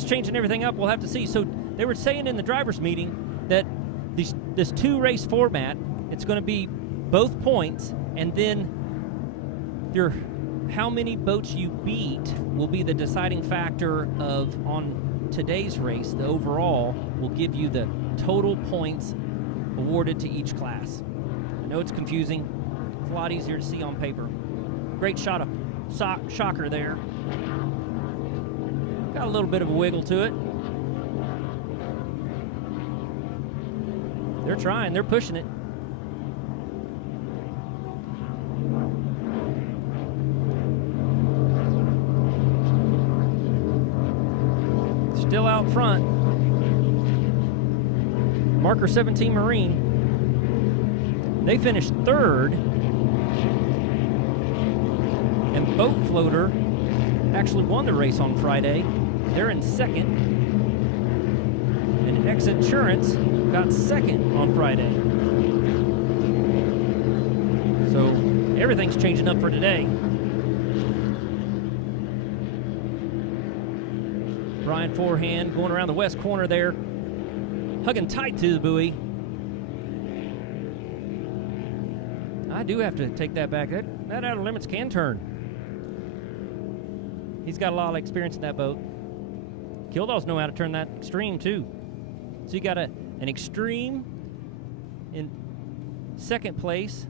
changing everything up. We'll have to see. So they were saying in the drivers' meeting that this two-race format, it's going to be both points, and then how many boats you beat will be the deciding factor of, on today's race, the overall will give you the total points awarded to each class. I know it's confusing. It's a lot easier to see on paper. Great shot of Shocker there. Got a little bit of a wiggle to it. They're trying, they're pushing it. Still out front. Marker 17 Marine. They finished third. And Boat Floater actually won the race on Friday. They're in second. And X Insurance got second on Friday. So everything's changing up for today. Brian Forehand going around the west corner there, hugging tight to the buoy. I do have to take that back. That Outer Limits can turn. He's got a lot of experience in that boat. Kildaws know how to turn that Extreme too. So you got an Extreme in second place,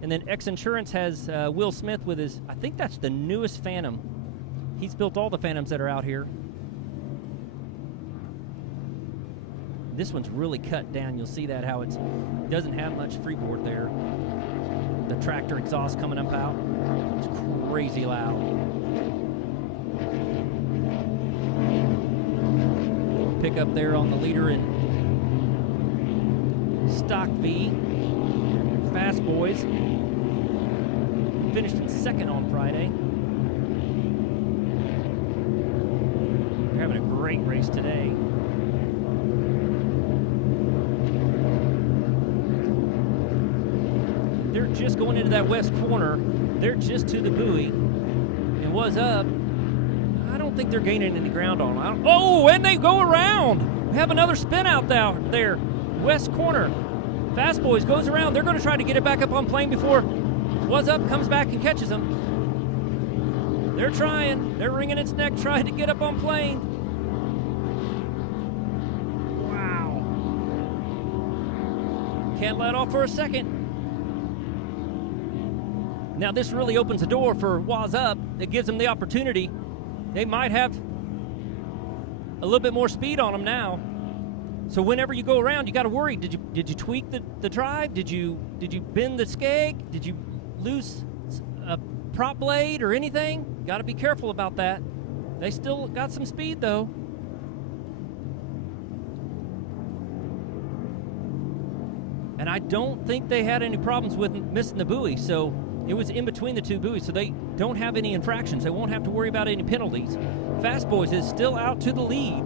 and then X Insurance has Will Smith with his, I think that's the newest Phantom. He's built all the Phantoms that are out here. This one's really cut down. You'll see that how it doesn't have much freeboard there. The tractor exhaust coming up out. It's crazy loud. Pick up there on the leader in Stock V. Fast Boys. Finished in second on Friday. They're having a great race today. They're just going into that west corner. They're just to the buoy. And Was Up, I don't think they're gaining any ground on them. Oh, and they go around. We have another spin out there. West corner. Fast Boys goes around. They're going to try to get it back up on plane before Was Up comes back and catches them. They're trying. They're wringing its neck trying to get up on plane. Wow. Can't let off for a second. Now this really opens the door for Was Up. It gives them the opportunity. They might have a little bit more speed on them now. So whenever you go around, you got to worry. Did you tweak the drive? Did you bend the skeg? Did you lose a prop blade or anything? Got to be careful about that. They still got some speed though. And I don't think they had any problems with missing the buoy. So it was in between the two buoys, so they don't have any infractions. They won't have to worry about any penalties. Fast Boys is still out to the lead.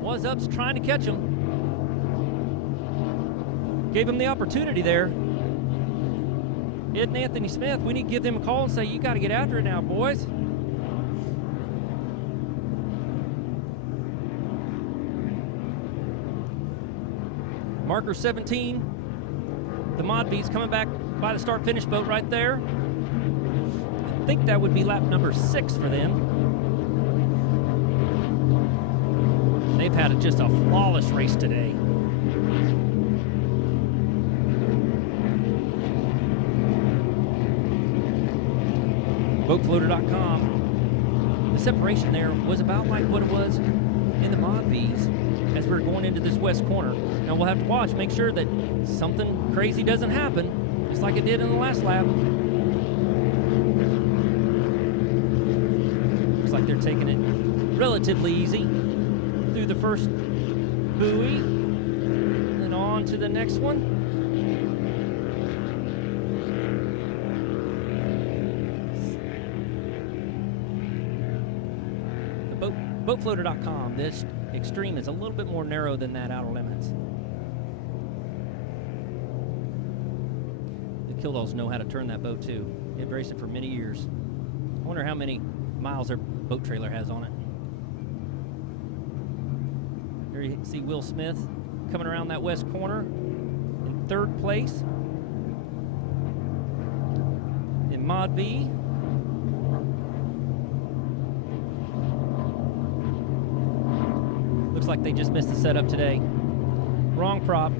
Was Up's trying to catch him. Gave him the opportunity there. Ed and Anthony Smith, we need to give them a call and say, you got to get after it now, boys. Marker 17, the Mod V's coming back by the start-finish boat right there. I think that would be lap number 6 for them. They've had just a flawless race today. Boatfloater.com. The separation there was about like what it was in the Mod V's as we're going into this west corner. Now we'll have to watch, make sure that something crazy doesn't happen, just like it did in the last lap. Looks like they're taking it relatively easy through the first buoy, and on to the next one. The Boatfloater.com, this Extreme is a little bit more narrow than that Outer Limits. The Kildaws know how to turn that boat too. They've raced it for many years. I wonder how many miles their boat trailer has on it. There you see Will Smith coming around that west corner in 3rd place. In Mod V. Looks like they just missed the setup today. Wrong prop.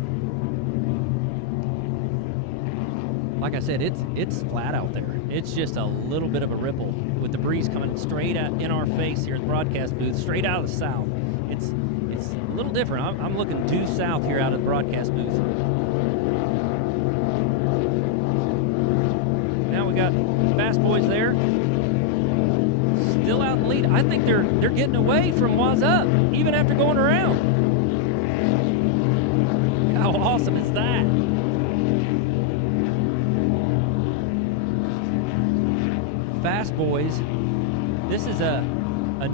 Like I said, it's flat out there. It's just a little bit of a ripple with the breeze coming straight out in our face here at the broadcast booth, straight out of the south. It's a little different. I'm looking due south here out of the broadcast booth. Now we got Fast Boys there. Still out in the lead. I think they're getting away from Was Up, even after going around. How awesome is that? Fast Boys. This is a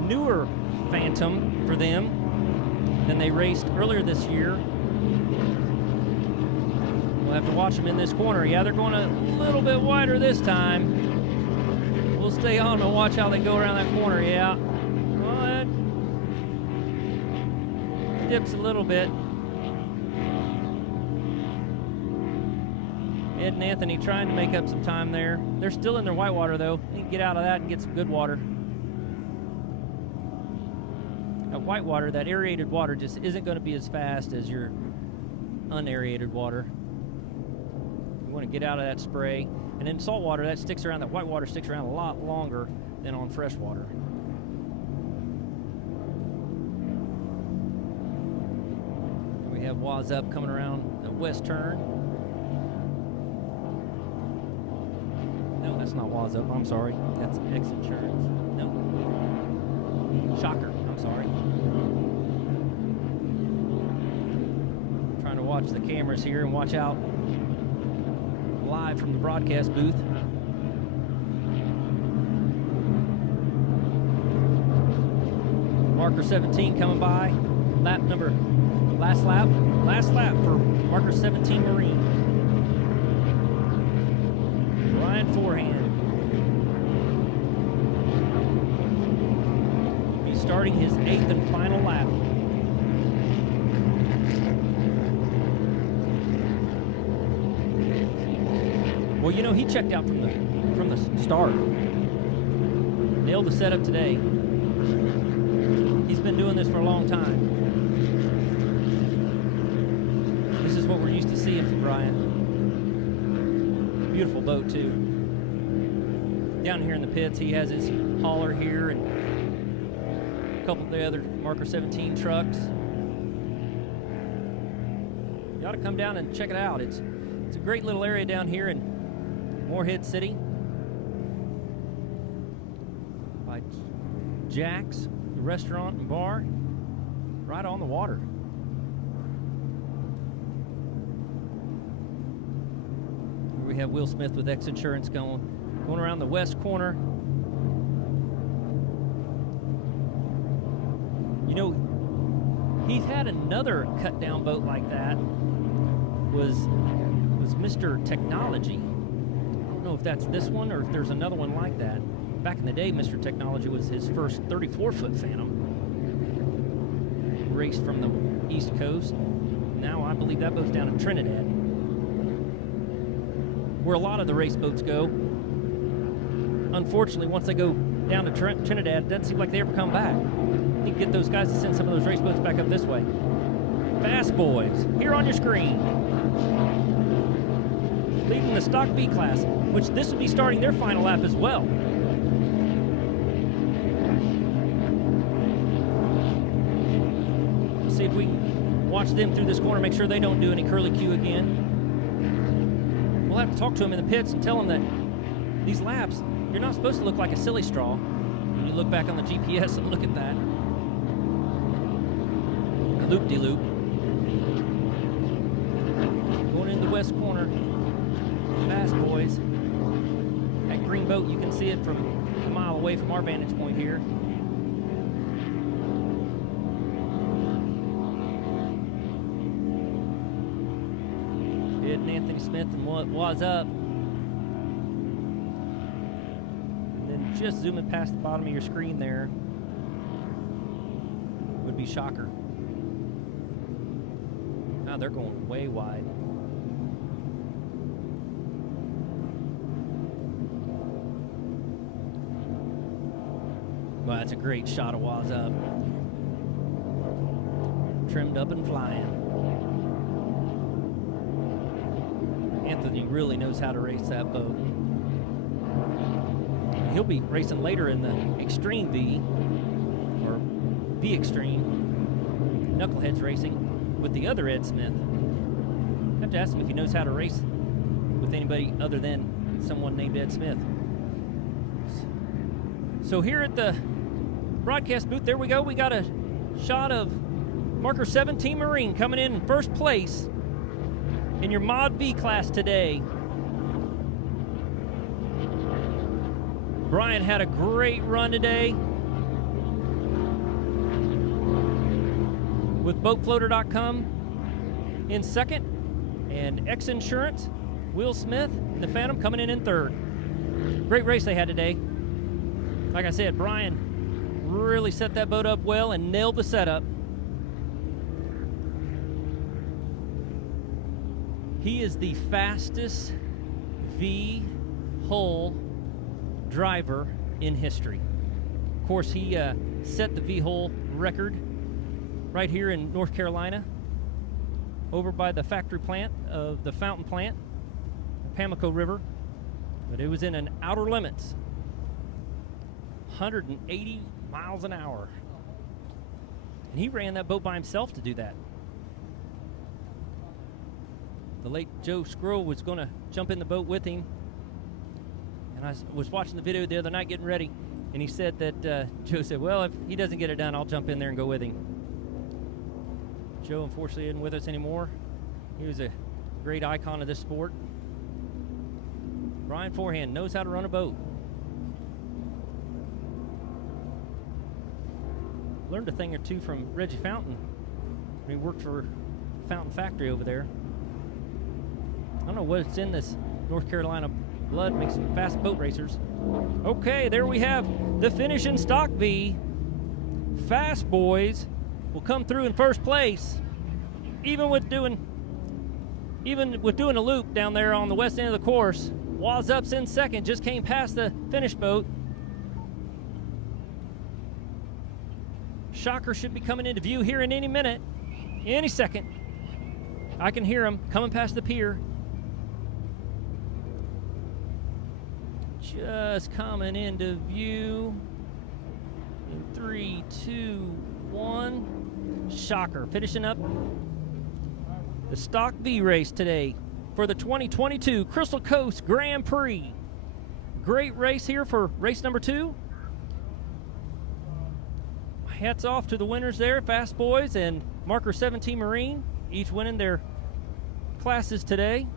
newer Phantom for them than they raced earlier this year. We'll have to watch them in this corner. Yeah, they're going a little bit wider this time. We'll stay on and watch how they go around that corner. Yeah. Well, that dips a little bit. Ed and Anthony trying to make up some time there. They're still in their whitewater, though. They can get out of that and get some good water. That whitewater, that aerated water, just isn't going to be as fast as your unaerated water. You want to get out of that spray. And in salt water, that sticks around, that whitewater sticks around a lot longer than on fresh water. We have Waz Up coming around the west turn. No, that's not Waz Up, I'm sorry. That's X Insurance. No. Shocker, I'm sorry. Trying to watch the cameras here and watch out live from the broadcast booth. Marker 17 coming by. Last lap for Marker 17 Marine. Ryan Forehand. He's starting his 8th and final lap. Well, you know, he checked out from the start. Nailed the setup today. He's been doing this for a long time. This is what we're used to seeing from Brian. Beautiful boat, too. Down here in the pits, he has his hauler here and a couple of the other Marker 17 trucks. You ought to come down and check it out. It's a great little area down here in Morehead City by Jack's Restaurant and Bar, right on the water. We have Will Smith with X Insurance going around the west corner. You know, he's had another cut down boat like that. Was Mr. Technology. I don't know if that's this one or if there's another one like that. Back in the day, Mr. Technology was his first 34-foot Phantom. Raced from the East Coast. Now I believe that boat's down in Trinidad, where a lot of the race boats go. Unfortunately, once they go down to Trinidad, it doesn't seem like they ever come back. You can get those guys to send some of those race boats back up this way. Fast Boys, here on your screen. Leading the Stock B class, which this will be starting their final lap as well. Let's see if we can watch them through this corner, make sure they don't do any curly Q again. We'll have to talk to them in the pits and tell them that these laps, you're not supposed to look like a silly straw. When you look back on the GPS and look at that. Loop-de-loop. Going into the west corner. Fast Boys. That green boat, you can see it from a mile away from our vantage point here. Ed and Anthony Smith and Waz Up. And then just zooming past the bottom of your screen there would be Shocker. Now they're going way wide. Well, that's a great shot of Waz Up. Trimmed up and flying. Anthony really knows how to race that boat. He'll be racing later in the Extreme V, or V Extreme, Knuckleheads Racing, with the other Ed Smith. I have to ask him if he knows how to race with anybody other than someone named Ed Smith. So here at the broadcast booth, there we go. We got a shot of Marker 17 Marine coming in first place in your Mod V class today. Brian had a great run today with BoatFloater.com in second, and X Insurance, Will Smith, and the Phantom coming in third. Great race they had today. Like I said, Brian really set that boat up well and nailed the setup. He is the fastest V-hull driver in history. Of course, he set the V-hull record right here in North Carolina, over by the factory plant of the fountain plant, the Pamlico River. But it was in an outer limits, 180 miles an hour. And he ran that boat by himself to do that. The late Joe Squirrel was going to jump in the boat with him. And I was watching the video the other night getting ready, and he said that, Joe said, well, if he doesn't get it done, I'll jump in there and go with him. Joe, unfortunately, isn't with us anymore. He was a great icon of this sport. Brian Forehand knows how to run a boat. Learned a thing or two from Reggie Fountain. He worked for Fountain Factory over there. I don't know what's in this North Carolina blood, makes fast boat racers. Okay, there we have the finish in Stock V. Fast Boys will come through in first place, even with doing a loop down there on the west end of the course. Waz Up's in second, just came past the finish boat. Shocker should be coming into view here in any minute, any second. I can hear him coming past the pier. Just coming into view in 3, 2, 1. Shocker finishing up the Stock V race today for the 2022 Crystal Coast Grand Prix. Great race here for race number 2. Hats off to the winners there, Fast Boys and Marker 17 Marine, each winning their classes today.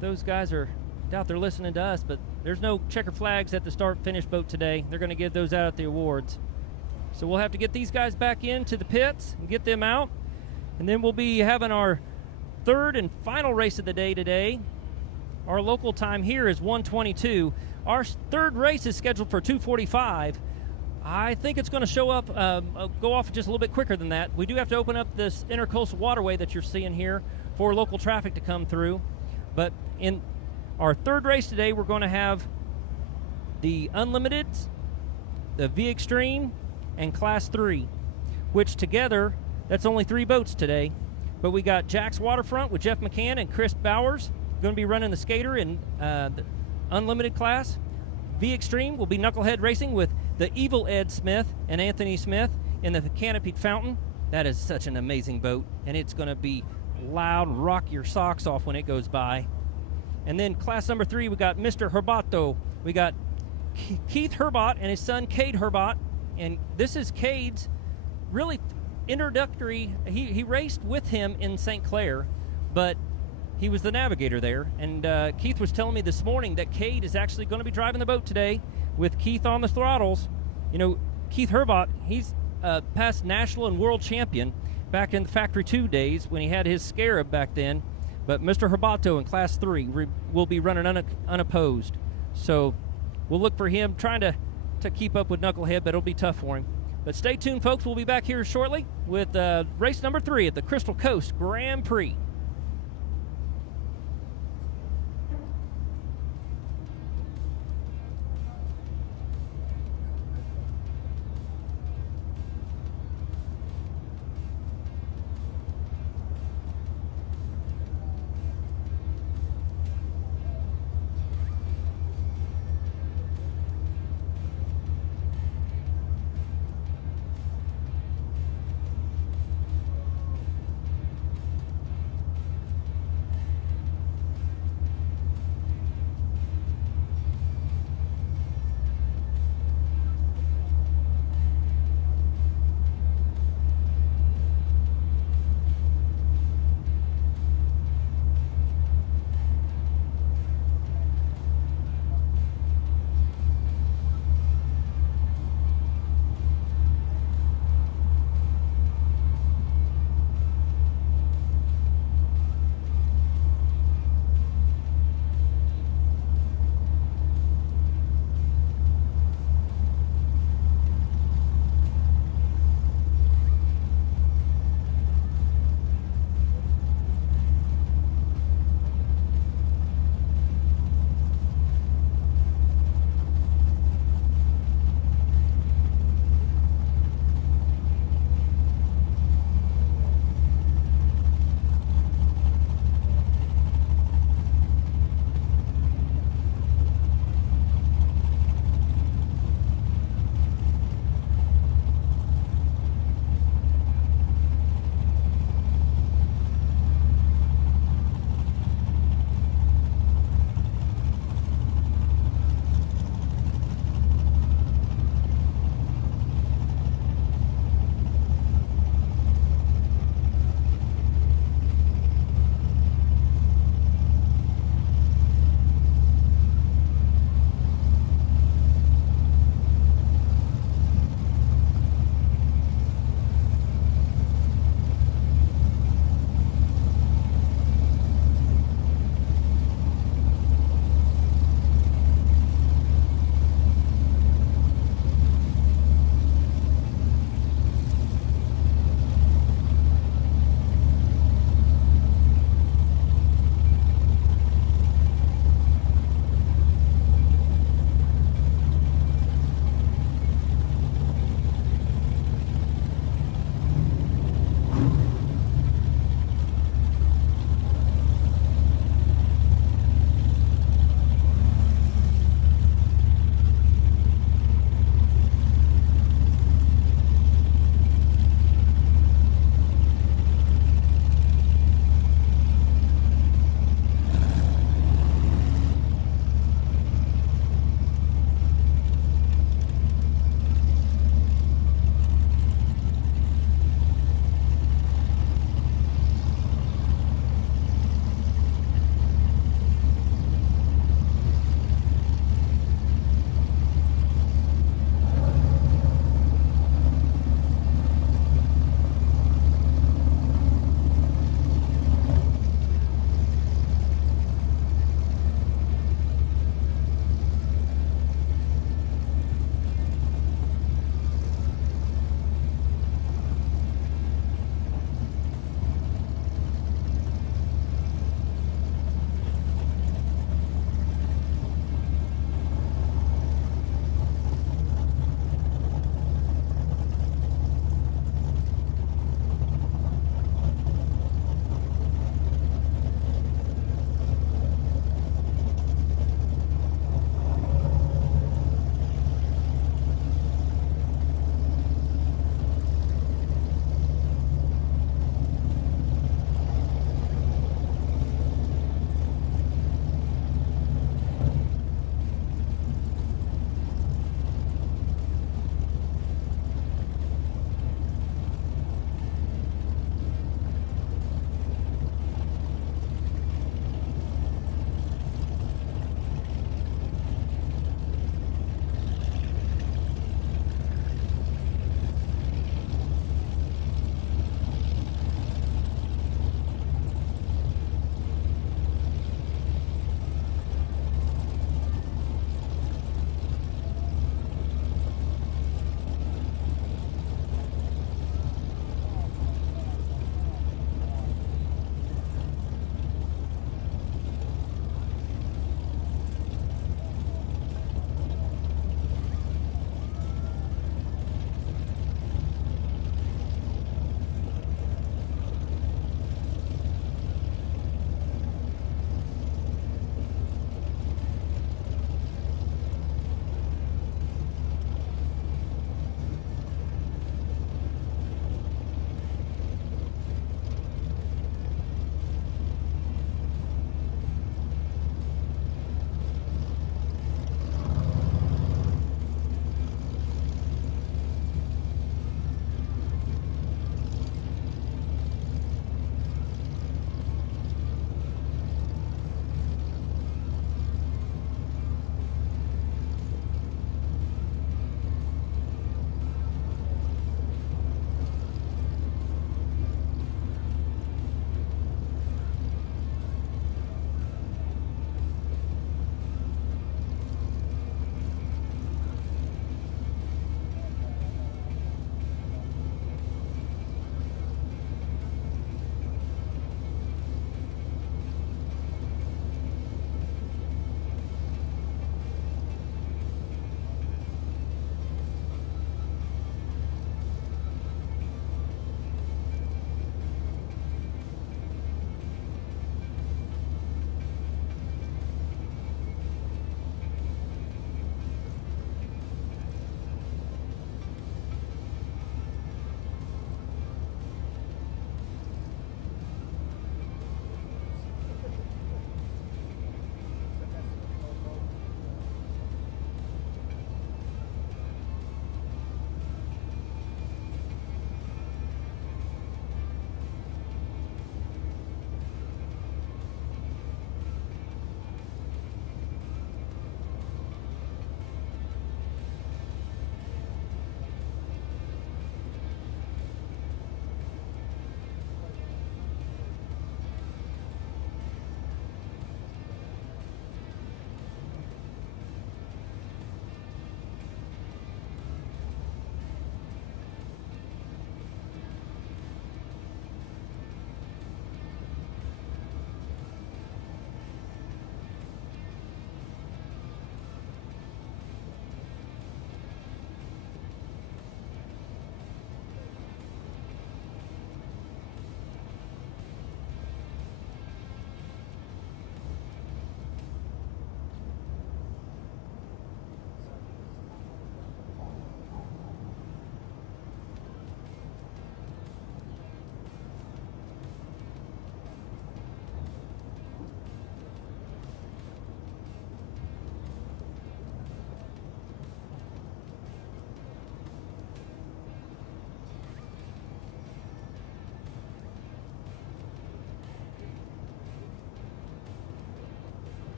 Those guys are out there listening to us, but there's no checker flags at the start-finish boat today. They're going to give those out at the awards. So we'll have to get these guys back into the pits and get them out. And then we'll be having our third and final race of the day today. Our local time here is 1:22. Our third race is scheduled for 2:45. I think it's going to show up, go off just a little bit quicker than that. We do have to open up this intercoastal waterway that you're seeing here for local traffic to come through. But in our third race today, we're going to have the Unlimited, the V Extreme, and Class 3, which together, that's only 3 boats today. But we got Jack's Waterfront with Jeff McCann and Chris Bowers going to be running the skater in the Unlimited class. V Extreme will be Knucklehead Racing with the Evil Ed Smith and Anthony Smith in the Canopied Fountain. That is such an amazing boat, and it's going to be loud and rock your socks off when it goes by. And then class number 3, we got Mr. Herbato. We got Keith Herbat and his son Cade Herbat, and this is Cade's really introductory. He raced with him in St. Clair, but he was the navigator there. And Keith was telling me this morning that Cade is actually going to be driving the boat today with Keith on the throttles. You know, Keith Herbat, he's past national and world champion back in the Factory 2 days when he had his Scarab back then. But Mr. Herbato in Class 3 will be running unopposed. So we'll look for him trying to keep up with Knucklehead, but it'll be tough for him. But stay tuned, folks. We'll be back here shortly with race number 3 at the Crystal Coast Grand Prix.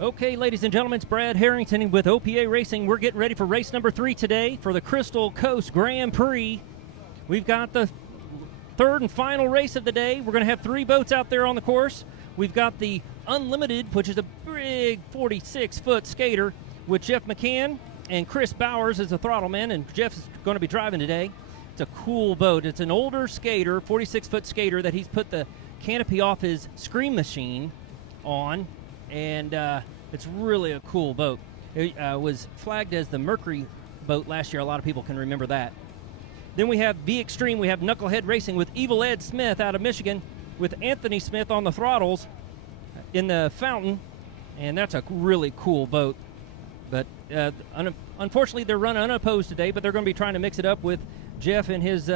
Okay, ladies and gentlemen, it's Brad Harrington with OPA Racing. We're getting ready for race number 3 today for the Crystal Coast Grand Prix. We've got the third and final race of the day. We're going to have 3 boats out there on the course. We've got the Unlimited, which is a big 46-foot skater with Jeff McCann and Chris Bowers as the throttleman, and Jeff's going to be driving today. It's a cool boat. It's an older skater, 46-foot skater, that he's put the canopy off his Scream Machine on, and it's really a cool boat. It was flagged as the Mercury boat last year. A lot of people can remember that. Then we have V Extreme. We have Knucklehead Racing with Evil Ed Smith out of Michigan with Anthony Smith on the throttles in the fountain, and that's a really cool boat. But unfortunately, they're running unopposed today, but they're going to be trying to mix it up with Jeff and his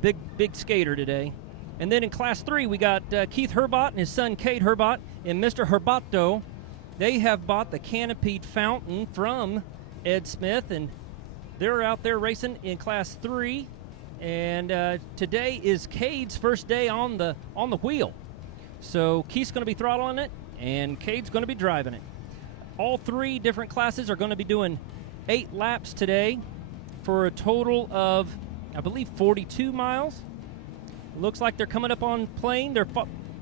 big skater today. And then in Class 3, we got Keith Herbat and his son Cade Herbat and Mr. Herbato. They have bought the canopied fountain from Ed Smith, and they're out there racing in Class 3. And today is Cade's first day on the wheel. So Keith's going to be throttling it, and Cade's going to be driving it. All 3 different classes are going to be doing 8 laps today for a total of, I believe, 42 miles. Looks like they're coming up on plane. They're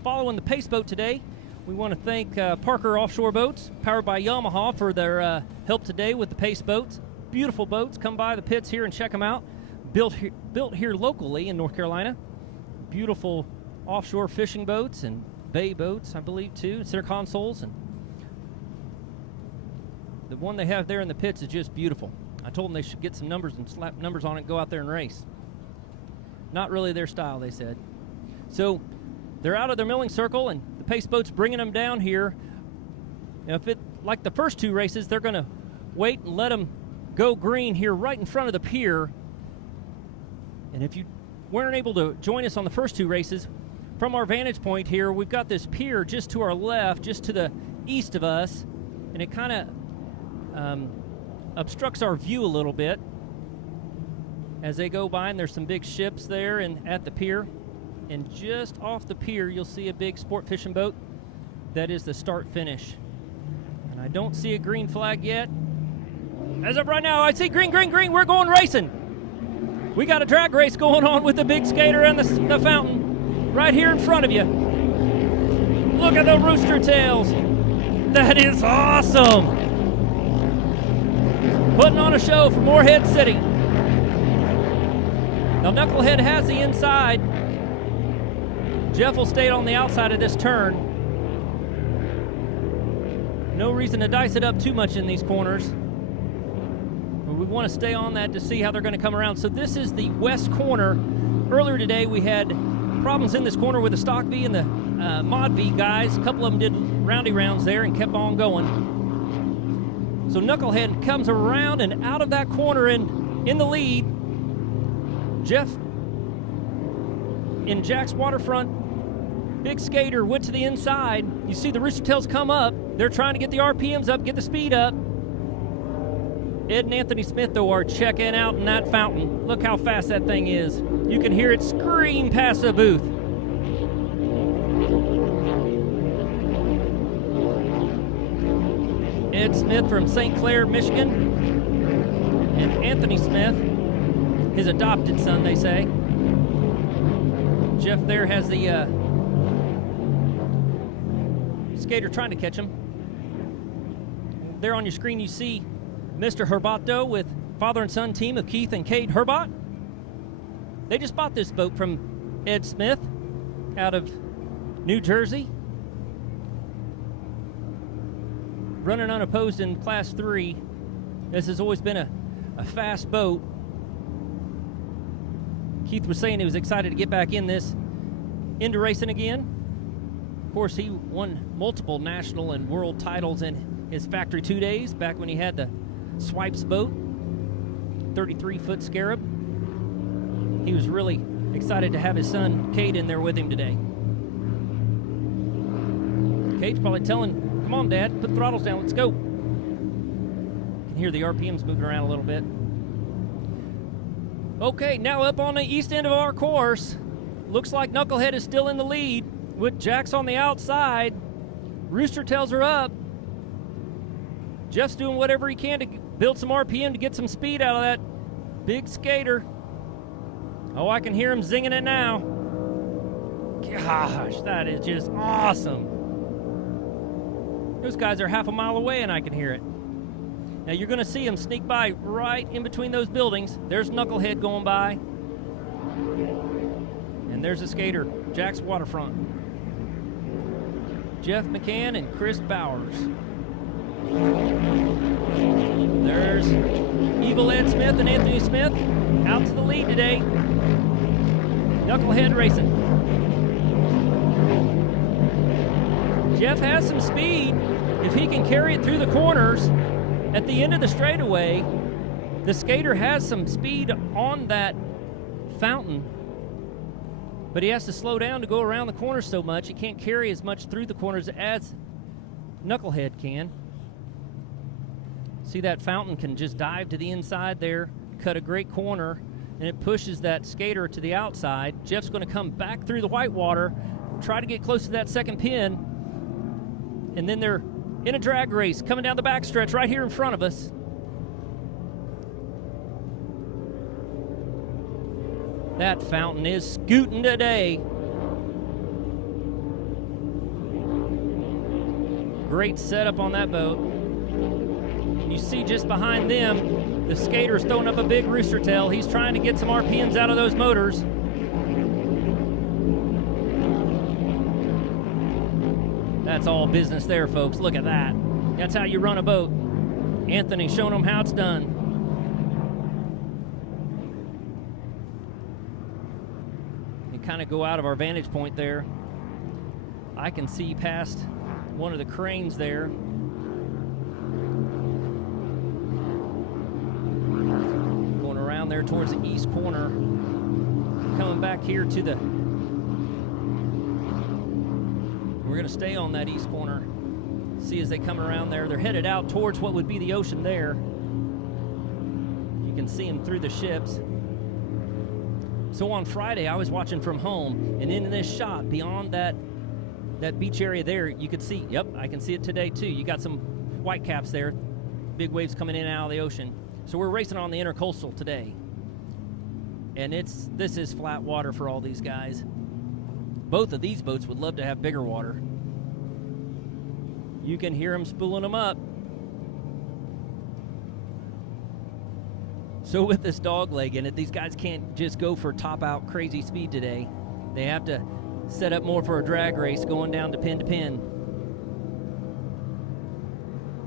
following the pace boat today. We want to thank Parker Offshore Boats, powered by Yamaha, for their help today with the pace boats. Beautiful boats. Come by the pits here and check them out. Built here locally in North Carolina. Beautiful offshore fishing boats and bay boats, I believe, too. Center consoles. And the one they have there in the pits is just beautiful. I told them they should get some numbers and slap numbers on it and go out there and race. Not really their style, they said. So they're out of their milling circle, and the pace boat's bringing them down here. Now, if it, like the first 2 races, they're going to wait and let them go green here right in front of the pier. And if you weren't able to join us on the first 2 races, from our vantage point here, we've got this pier just to our left, just to the east of us, and it kind of obstructs our view a little bit as they go by, and there's some big ships there and at the pier. And just off the pier, you'll see a big sport fishing boat. That is the start finish. And I don't see a green flag yet. As of right now, I see green, green, green. We're going racing. We got a drag race going on with the big skater and the fountain right here in front of you. Look at the rooster tails. That is awesome. Putting on a show for Morehead City. Now, Knucklehead has the inside. Jeff will stay on the outside of this turn. No reason to dice it up too much in these corners. But we want to stay on that to see how they're going to come around. So this is the west corner. Earlier today, we had problems in this corner with the Stock V and the Mod V guys. A couple of them did roundy rounds there and kept on going. So Knucklehead comes around and out of that corner and in the lead. Jeff in Jack's waterfront, big skater went to the inside. You see the rooster tails come up. They're trying to get the RPMs up, get the speed up. Ed and Anthony Smith, though, are checking out in that fountain. Look how fast that thing is. You can hear it scream past the booth. Ed Smith from St. Clair, Michigan, and Anthony Smith, his adopted son, they say. Jeff there has the skater trying to catch him. There on your screen you see Mr. Herbato with father and son team of Keith and Cade Herbat. They just bought this boat from Ed Smith out of New Jersey. Running unopposed in Class 3. This has always been a fast boat. Keith was saying he was excited to get back into racing again. Of course, he won multiple national and world titles in his factory 2 days back when he had the Swipes boat, 33-foot Scarab. He was really excited to have his son Cade in there with him today. Cade's probably telling, come on, Dad, put the throttles down, let's go. You can hear the RPMs moving around a little bit. Okay, now up on the east end of our course. Looks like Knucklehead is still in the lead with Jax on the outside. Rooster tails are up. Jeff's doing whatever he can to build some RPM to get some speed out of that big skater. Oh, I can hear him zinging it now. Gosh, that is just awesome. Those guys are half a mile away and I can hear it. Now you're going to see him sneak by right in between those buildings. There's Knucklehead going by. And there's a skater, Jack's Waterfront. Jeff McCann and Chris Bowers. There's Evil Ed Smith and Anthony Smith out to the lead today. Knucklehead Racing. Jeff has some speed. If he can carry it through the corners at the end of the straightaway, the skater has some speed on that fountain, but he has to slow down to go around the corners so much. He can't carry as much through the corners as Knucklehead can. See, that fountain can just dive to the inside there, cut a great corner, and it pushes that skater to the outside. Jeff's going to come back through the whitewater, try to get close to that second pin, and then they're in a drag race coming down the backstretch right here in front of us. That fountain is scooting today. Great setup on that boat. You see just behind them, the skater's throwing up a big rooster tail. He's trying to get some RPMs out of those motors. That's all business there, folks. Look at that. That's how you run a boat. Anthony showing them how it's done. You kind of go out of our vantage point there. I can see past one of the cranes there. Going around there towards the east corner. Coming back here to the... We're going to stay on that east corner. See as they come around there. They're headed out towards what would be the ocean there. You can see them through the ships. So on Friday, I was watching from home, and in this shot, beyond that beach area there, you could see, yep, I can see it today too. You got some white caps there, big waves coming in and out of the ocean. So we're racing on the intercoastal today. And this is flat water for all these guys. Both of these boats would love to have bigger water. You can hear them spooling them up. So with this dog leg in it, these guys can't just go for top out crazy speed today. They have to set up more for a drag race going down to pin to pin.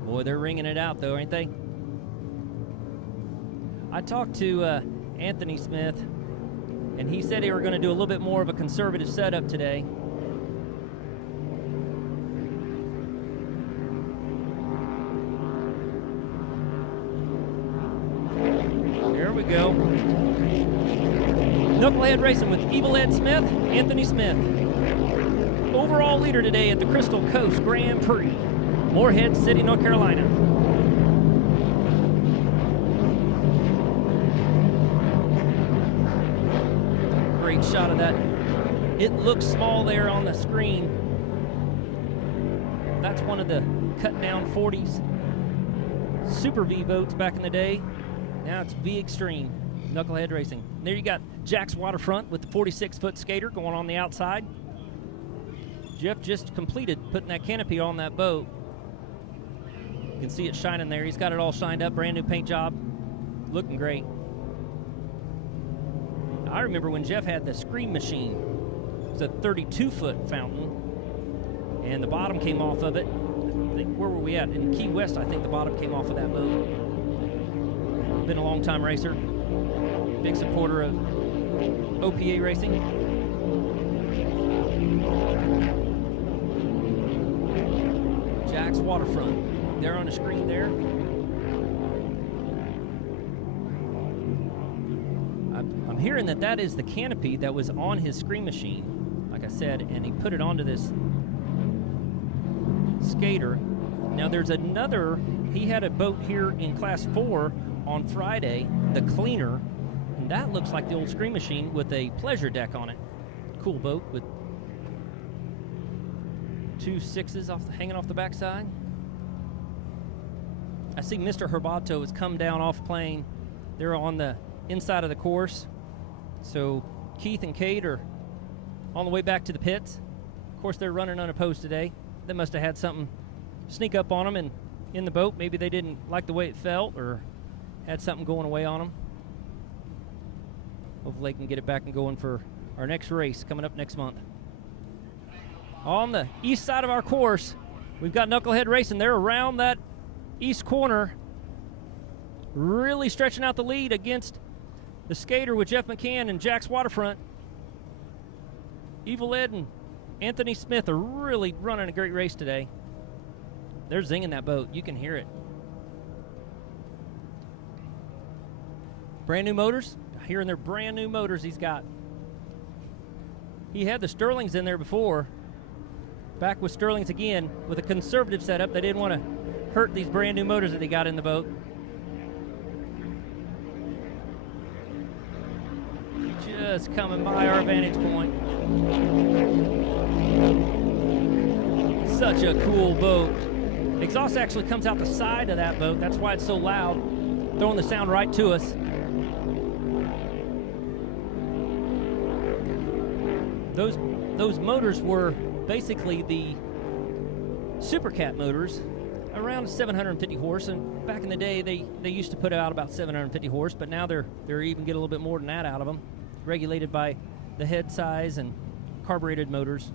Boy, they're ringing it out though, ain't they? I talked to Anthony Smith, and he said they were going to do a little bit more of a conservative setup today. There we go. Knucklehead Racing with Evil Ed Smith, Anthony Smith. Overall leader today at the Crystal Coast Grand Prix, Morehead City, North Carolina. Great shot of that. It looks small there on the screen. That's one of the cut down 40s Super V boats back in the day. Now it's V Extreme, Knucklehead Racing. There you got Jack's Waterfront with the 46-foot skater going on the outside. Jeff just completed putting that canopy on that boat. You can see it shining there. He's got it all shined up, brand new paint job. Looking great. I remember when Jeff had the Scream Machine. It was a 32-foot fountain, and the bottom came off of it. Where were we at? In Key West, I think the bottom came off of that boat. Been a long-time racer. Big supporter of OPA racing. Jack's Waterfront. There on the screen there. I'm hearing that is the canopy that was on his Scream Machine, like I said, and he put it onto this skater. Now there's another, he had a boat here in Class 4 on Friday, the Cleaner, and that looks like the old Scream Machine with a pleasure deck on it. Cool boat with 2 6s hanging off the backside. I see Mr. Herbato has come down off plane. They're on the inside of the course. So Keith and Kate are on the way back to the pits. Of course, they're running unopposed today. They must have had something sneak up on them and in the boat. Maybe they didn't like the way it felt or had something going away on them. Hopefully they can get it back and going for our next race coming up next month. On the east side of our course, we've got Knucklehead Racing. They're around that east corner, really stretching out the lead against the Skater with Jeff McCann and Jack's Waterfront. Evil Ed and Anthony Smith are really running a great race today. They're zinging that boat. You can hear it. Brand new motors. Hearing their brand new motors he's got. He had the Sterlings in there before. Back with Sterlings again with a conservative setup. They didn't want to hurt these brand new motors that they got in the boat. Just coming by our vantage point. Such a cool boat. Exhaust actually comes out the side of that boat. That's why it's so loud. Throwing the sound right to us. Those motors were basically the Supercat motors, around 750 horse, and back in the day they used to put out about 750 horse, but now they're even get a little bit more than that out of them, regulated by the head size and carbureted motors.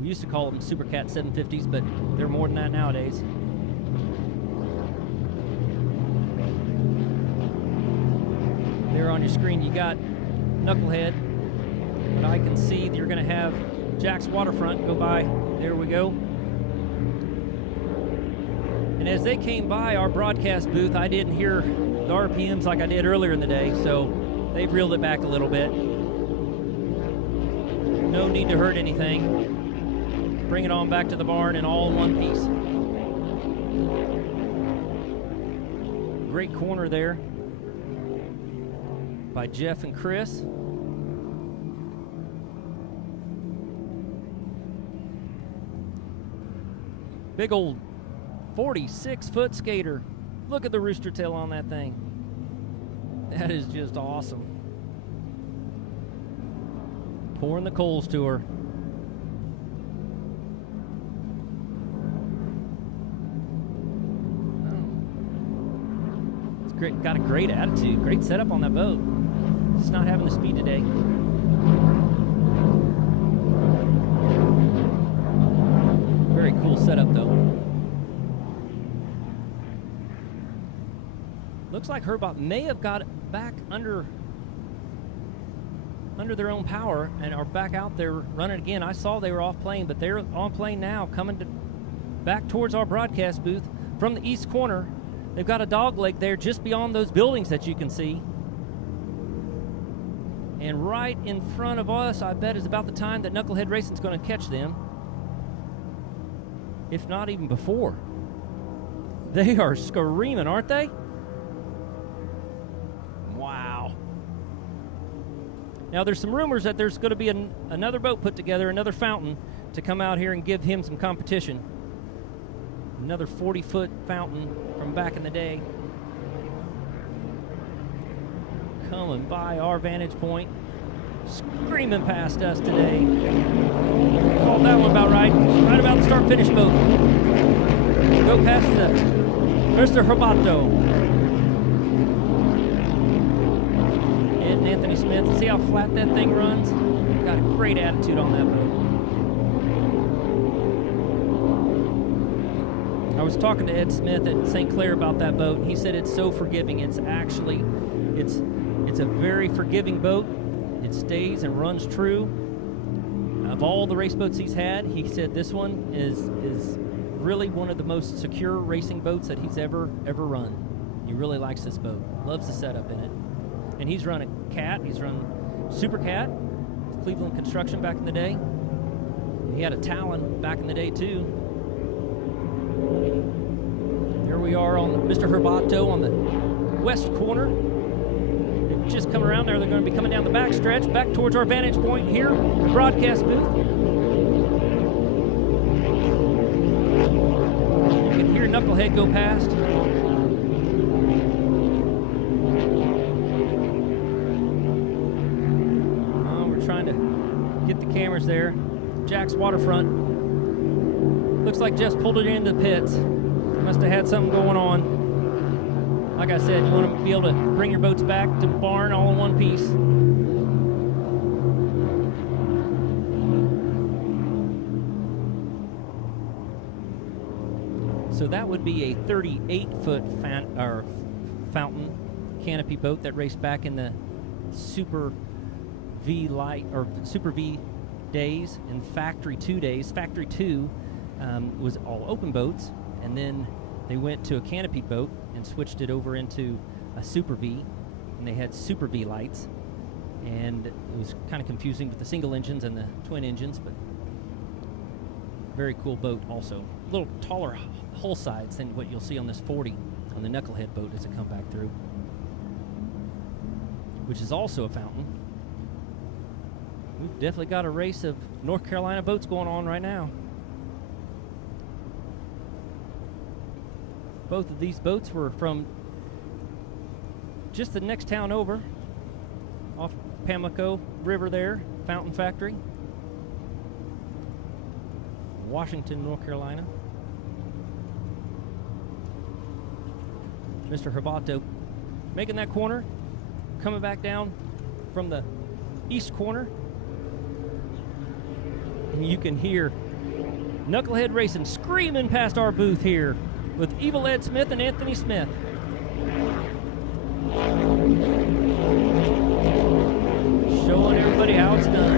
We used to call them Supercat 750s, but they're more than that nowadays. There on your screen you got Knucklehead, but I can see that you're going to have Jack's Waterfront go by. There we go. And as they came by our broadcast booth, I didn't hear the RPMs like I did earlier in the day, so they've reeled it back a little bit. No need to hurt anything. Bring it on back to the barn in all one piece. Great corner there by Jeff and Chris. Big old 46-foot skater. Look at the rooster tail on that thing. That is just awesome. Pouring the coals to her. It's great. Got a great attitude. Great setup on that boat. Just not having the speed today. Very cool setup though. Looks like Herbot may have got it back under their own power and are back out there running again. I saw they were off plane, but they're on plane now, coming back towards our broadcast booth from the east corner. They've got a dog leg there just beyond those buildings that you can see. And right in front of us, I bet, is about the time that Knucklehead Racing's going to catch them. If not even before. They are screaming, aren't they? Wow. Now, there's some rumors that there's going to be another boat put together, another fountain, to come out here and give him some competition. Another 40-foot fountain from back in the day. Coming by our vantage point. Screaming past us today. Called that one about right. Right about the start-finish boat. Go past the Mr. Herbato. Ed and Anthony Smith. See how flat that thing runs? Got a great attitude on that boat. I was talking to Ed Smith at St. Clair about that boat. He said it's so forgiving. It's actually, it's a very forgiving boat. It stays and runs true. Of all the race boats he's had, he said this one is really one of the most secure racing boats that he's ever run. He really likes this boat. Loves the setup in it. And he's run a Cat. He's run Super Cat, Cleveland Construction back in the day. He had a Talon back in the day too. Here we are on Mr. Herbato on the west corner. They've just come around there. They're going to be coming down the back stretch, back towards our vantage point here, the broadcast booth. hear Knucklehead go past. We're trying to get the cameras there. Jack's waterfront. Looks like Jeff's pulled it into the pits. Must have had something going on. Like I said, you want to be able to bring your boats back to the barn all in one piece. So that would be a 38-foot fountain canopy boat that raced back in the Super V days and Factory 2 days. Factory 2 was all open boats, and then they went to a canopy boat and switched it over into a Super V, and they had Super V lights, and it was kind of confusing with the single engines and the twin engines, but very cool boat also. A little taller hull sides than what you'll see on this 40 on the Knucklehead boat as it come back through, which is also a fountain. We've definitely got a race of North Carolina boats going on right now. Both of these boats were from just the next town over, off Pamlico River there, Fountain Factory, Washington, North Carolina. Mr. Herbato making that corner, coming back down from the east corner. And you can hear Knucklehead Racing screaming past our booth here with Evil Ed Smith and Anthony Smith. Showing everybody how it's done.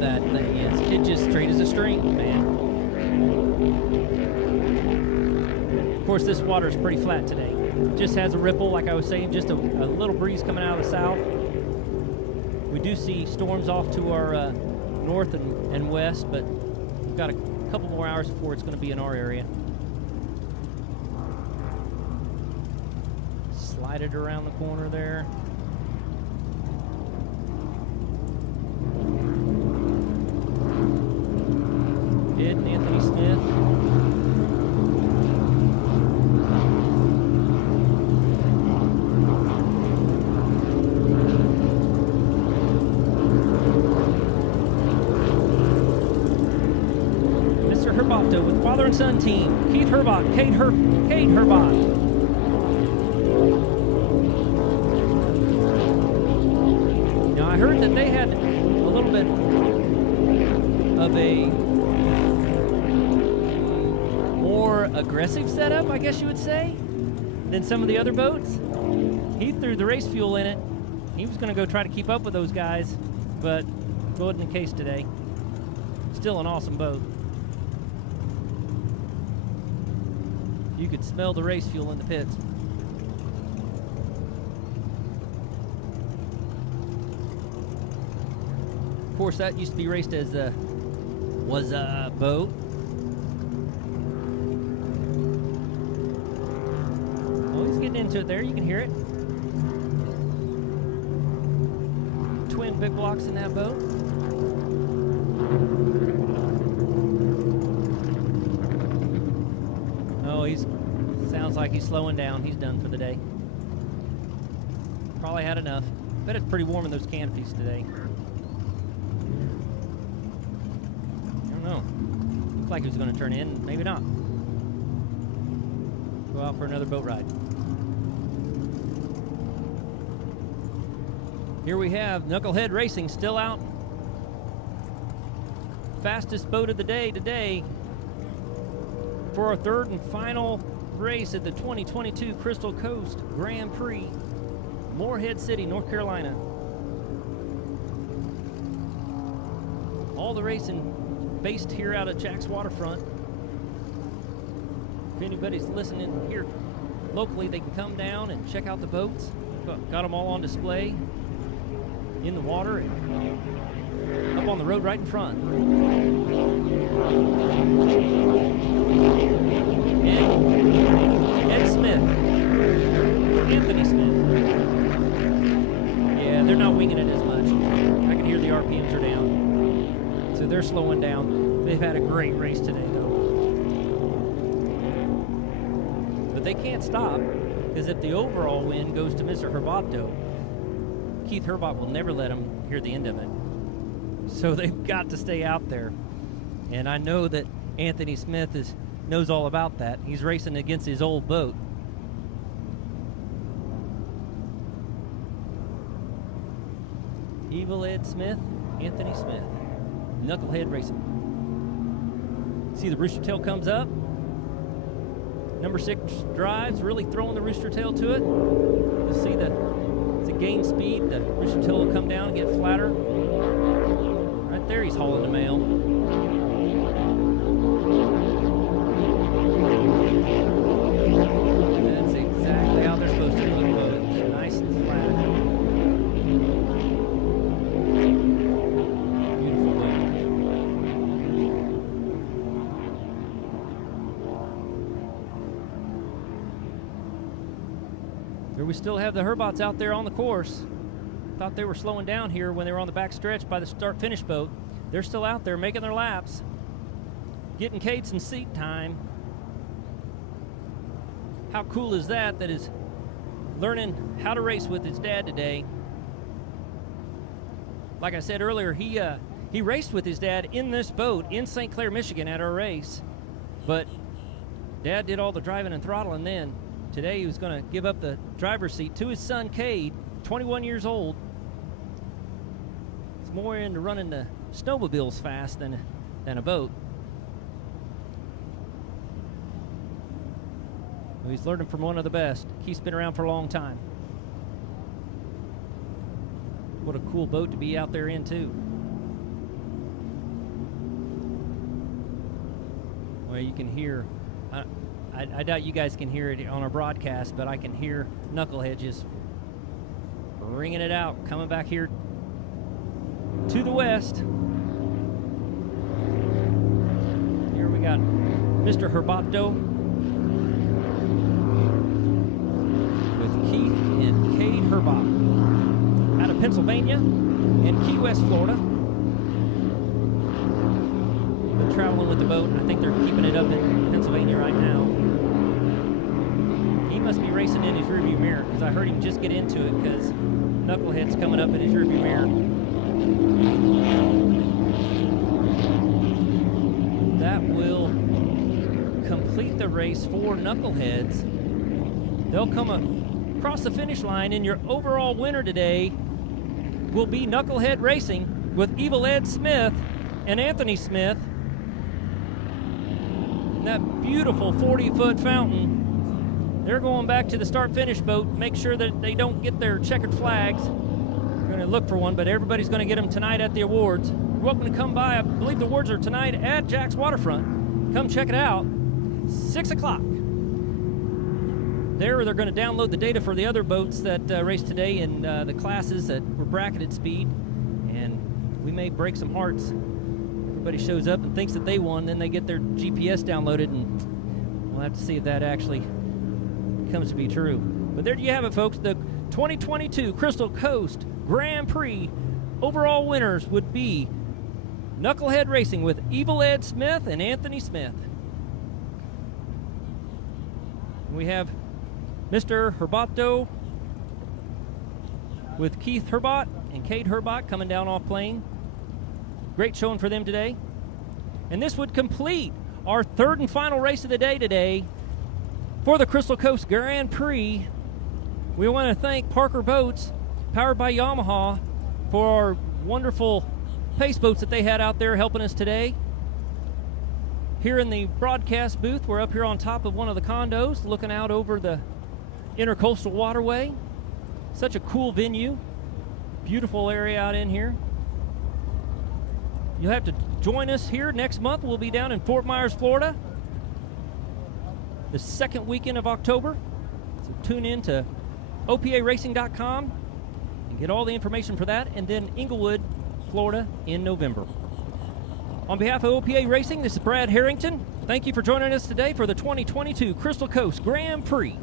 That thing is, it just straight as a string, man. Of course, this water is pretty flat today. Just has a ripple, like I was saying, just a little breeze coming out of the south. We do see storms off to our north and west, but we've got a couple more hours before it's going to be in our area. Slide it around the corner there. Ed and Anthony Smith. With father and son team, Cade Herbach. Now I heard that they had a little bit of a more aggressive setup, I guess you would say, than some of the other boats. He threw the race fuel in it. He was going to go try to keep up with those guys, but wasn't the case today. Still an awesome boat. You could smell the race fuel in the pits. Of course, that used to be raced as a boat. Oh, he's getting into it there. You can hear it. Twin big blocks in that boat. Oh, sounds like he's slowing down. He's done for the day. Probably had enough. Bet it's pretty warm in those canopies today. I don't know. Looks like he was going to turn in. Maybe not. Go out for another boat ride. Here we have Knucklehead Racing still out. Fastest boat of the day today for our third and final race at the 2022 Crystal Coast Grand Prix, Morehead City, North Carolina. All the racing based here out of Jack's Waterfront. If anybody's listening here locally, they can come down and check out the boats. Got them all on display in the water and up on the road right in front. Ed Smith, Anthony Smith. Yeah, they're not winging it as much. I can hear the RPMs are down, so they're slowing down. They've had a great race today, though. But they can't stop, because if the overall win goes to Mr. Herbato, Keith Herbot will never let them hear the end of it. So they've got to stay out there. And I know that Anthony Smith knows all about that. He's racing against his old boat. Evil Ed Smith, Anthony Smith, Knucklehead Racing. See, the rooster tail comes up. Number 6 drives, really throwing the rooster tail to it. You'll see as it gains speed, the rooster tail will come down and get flatter. Right there, he's hauling the mail. That's exactly how they're supposed to look, folks. Nice and flat. Beautiful boat. Here we still have the Herbots out there on the course. Thought they were slowing down here when they were on the back stretch by the start-finish boat. They're still out there making their laps, getting Cade some seat time. How cool is that is learning how to race with his dad today. Like I said earlier, he raced with his dad in this boat in St. Clair, Michigan at our race. But Dad did all the driving and throttling then. Today he was going to give up the driver's seat to his son, Cade, 21 years old. He's more into running the snowmobiles fast than a boat. Well, he's learning from one of the best. He's been around for a long time. What a cool boat to be out there in, too. Well, you can hear, I doubt you guys can hear it on our broadcast, but I can hear Knucklehead just ringing it out, coming back here to the west. Here we got Mr. Herbato with Keith and Cade Herbot out of Pennsylvania and Key West, Florida. Been traveling with the boat. I think they're keeping it up in Pennsylvania right now. He must be racing in his rearview mirror, because I heard him just get into it because Knucklehead's coming up in his rearview mirror. That will complete the race for Knuckleheads. They'll come across the finish line, and your overall winner today will be Knucklehead Racing with Evil Ed Smith and Anthony Smith. And that beautiful 40-foot fountain. They're going back to the start-finish boat, make sure that they don't get their checkered flags. We're going to look for one, but everybody's going to get them tonight at the awards. You're welcome to come by. I believe the awards are tonight at Jack's Waterfront. Come check it out. 6 o'clock. They're going to download the data for the other boats that raced today in the classes that were bracketed speed, and we may break some hearts. Everybody shows up and thinks that they won, then they get their GPS downloaded, and we'll have to see if that actually comes to be true. But there you have it, folks. The 2022 Crystal Coast Grand Prix overall winners would be Knucklehead Racing with Evil Ed Smith and Anthony Smith. We have Mr. Herbato with Keith Herbot and Cade Herbot coming down off plane. Great showing for them today. And this would complete our third and final race of the day today for the Crystal Coast Grand Prix. We want to thank Parker Boats, powered by Yamaha, for our wonderful pace boats that they had out there helping us today. Here in the broadcast booth, we're up here on top of one of the condos, looking out over the Intercoastal Waterway. Such a cool venue. Beautiful area out in here. You'll have to join us here next month. We'll be down in Fort Myers, Florida, the second weekend of October. So tune in to oparacing.com and get all the information for that. And then Inglewood, Florida in November. On behalf of OPA Racing, this is Brad Harrington. Thank you for joining us today for the 2022 Crystal Coast Grand Prix.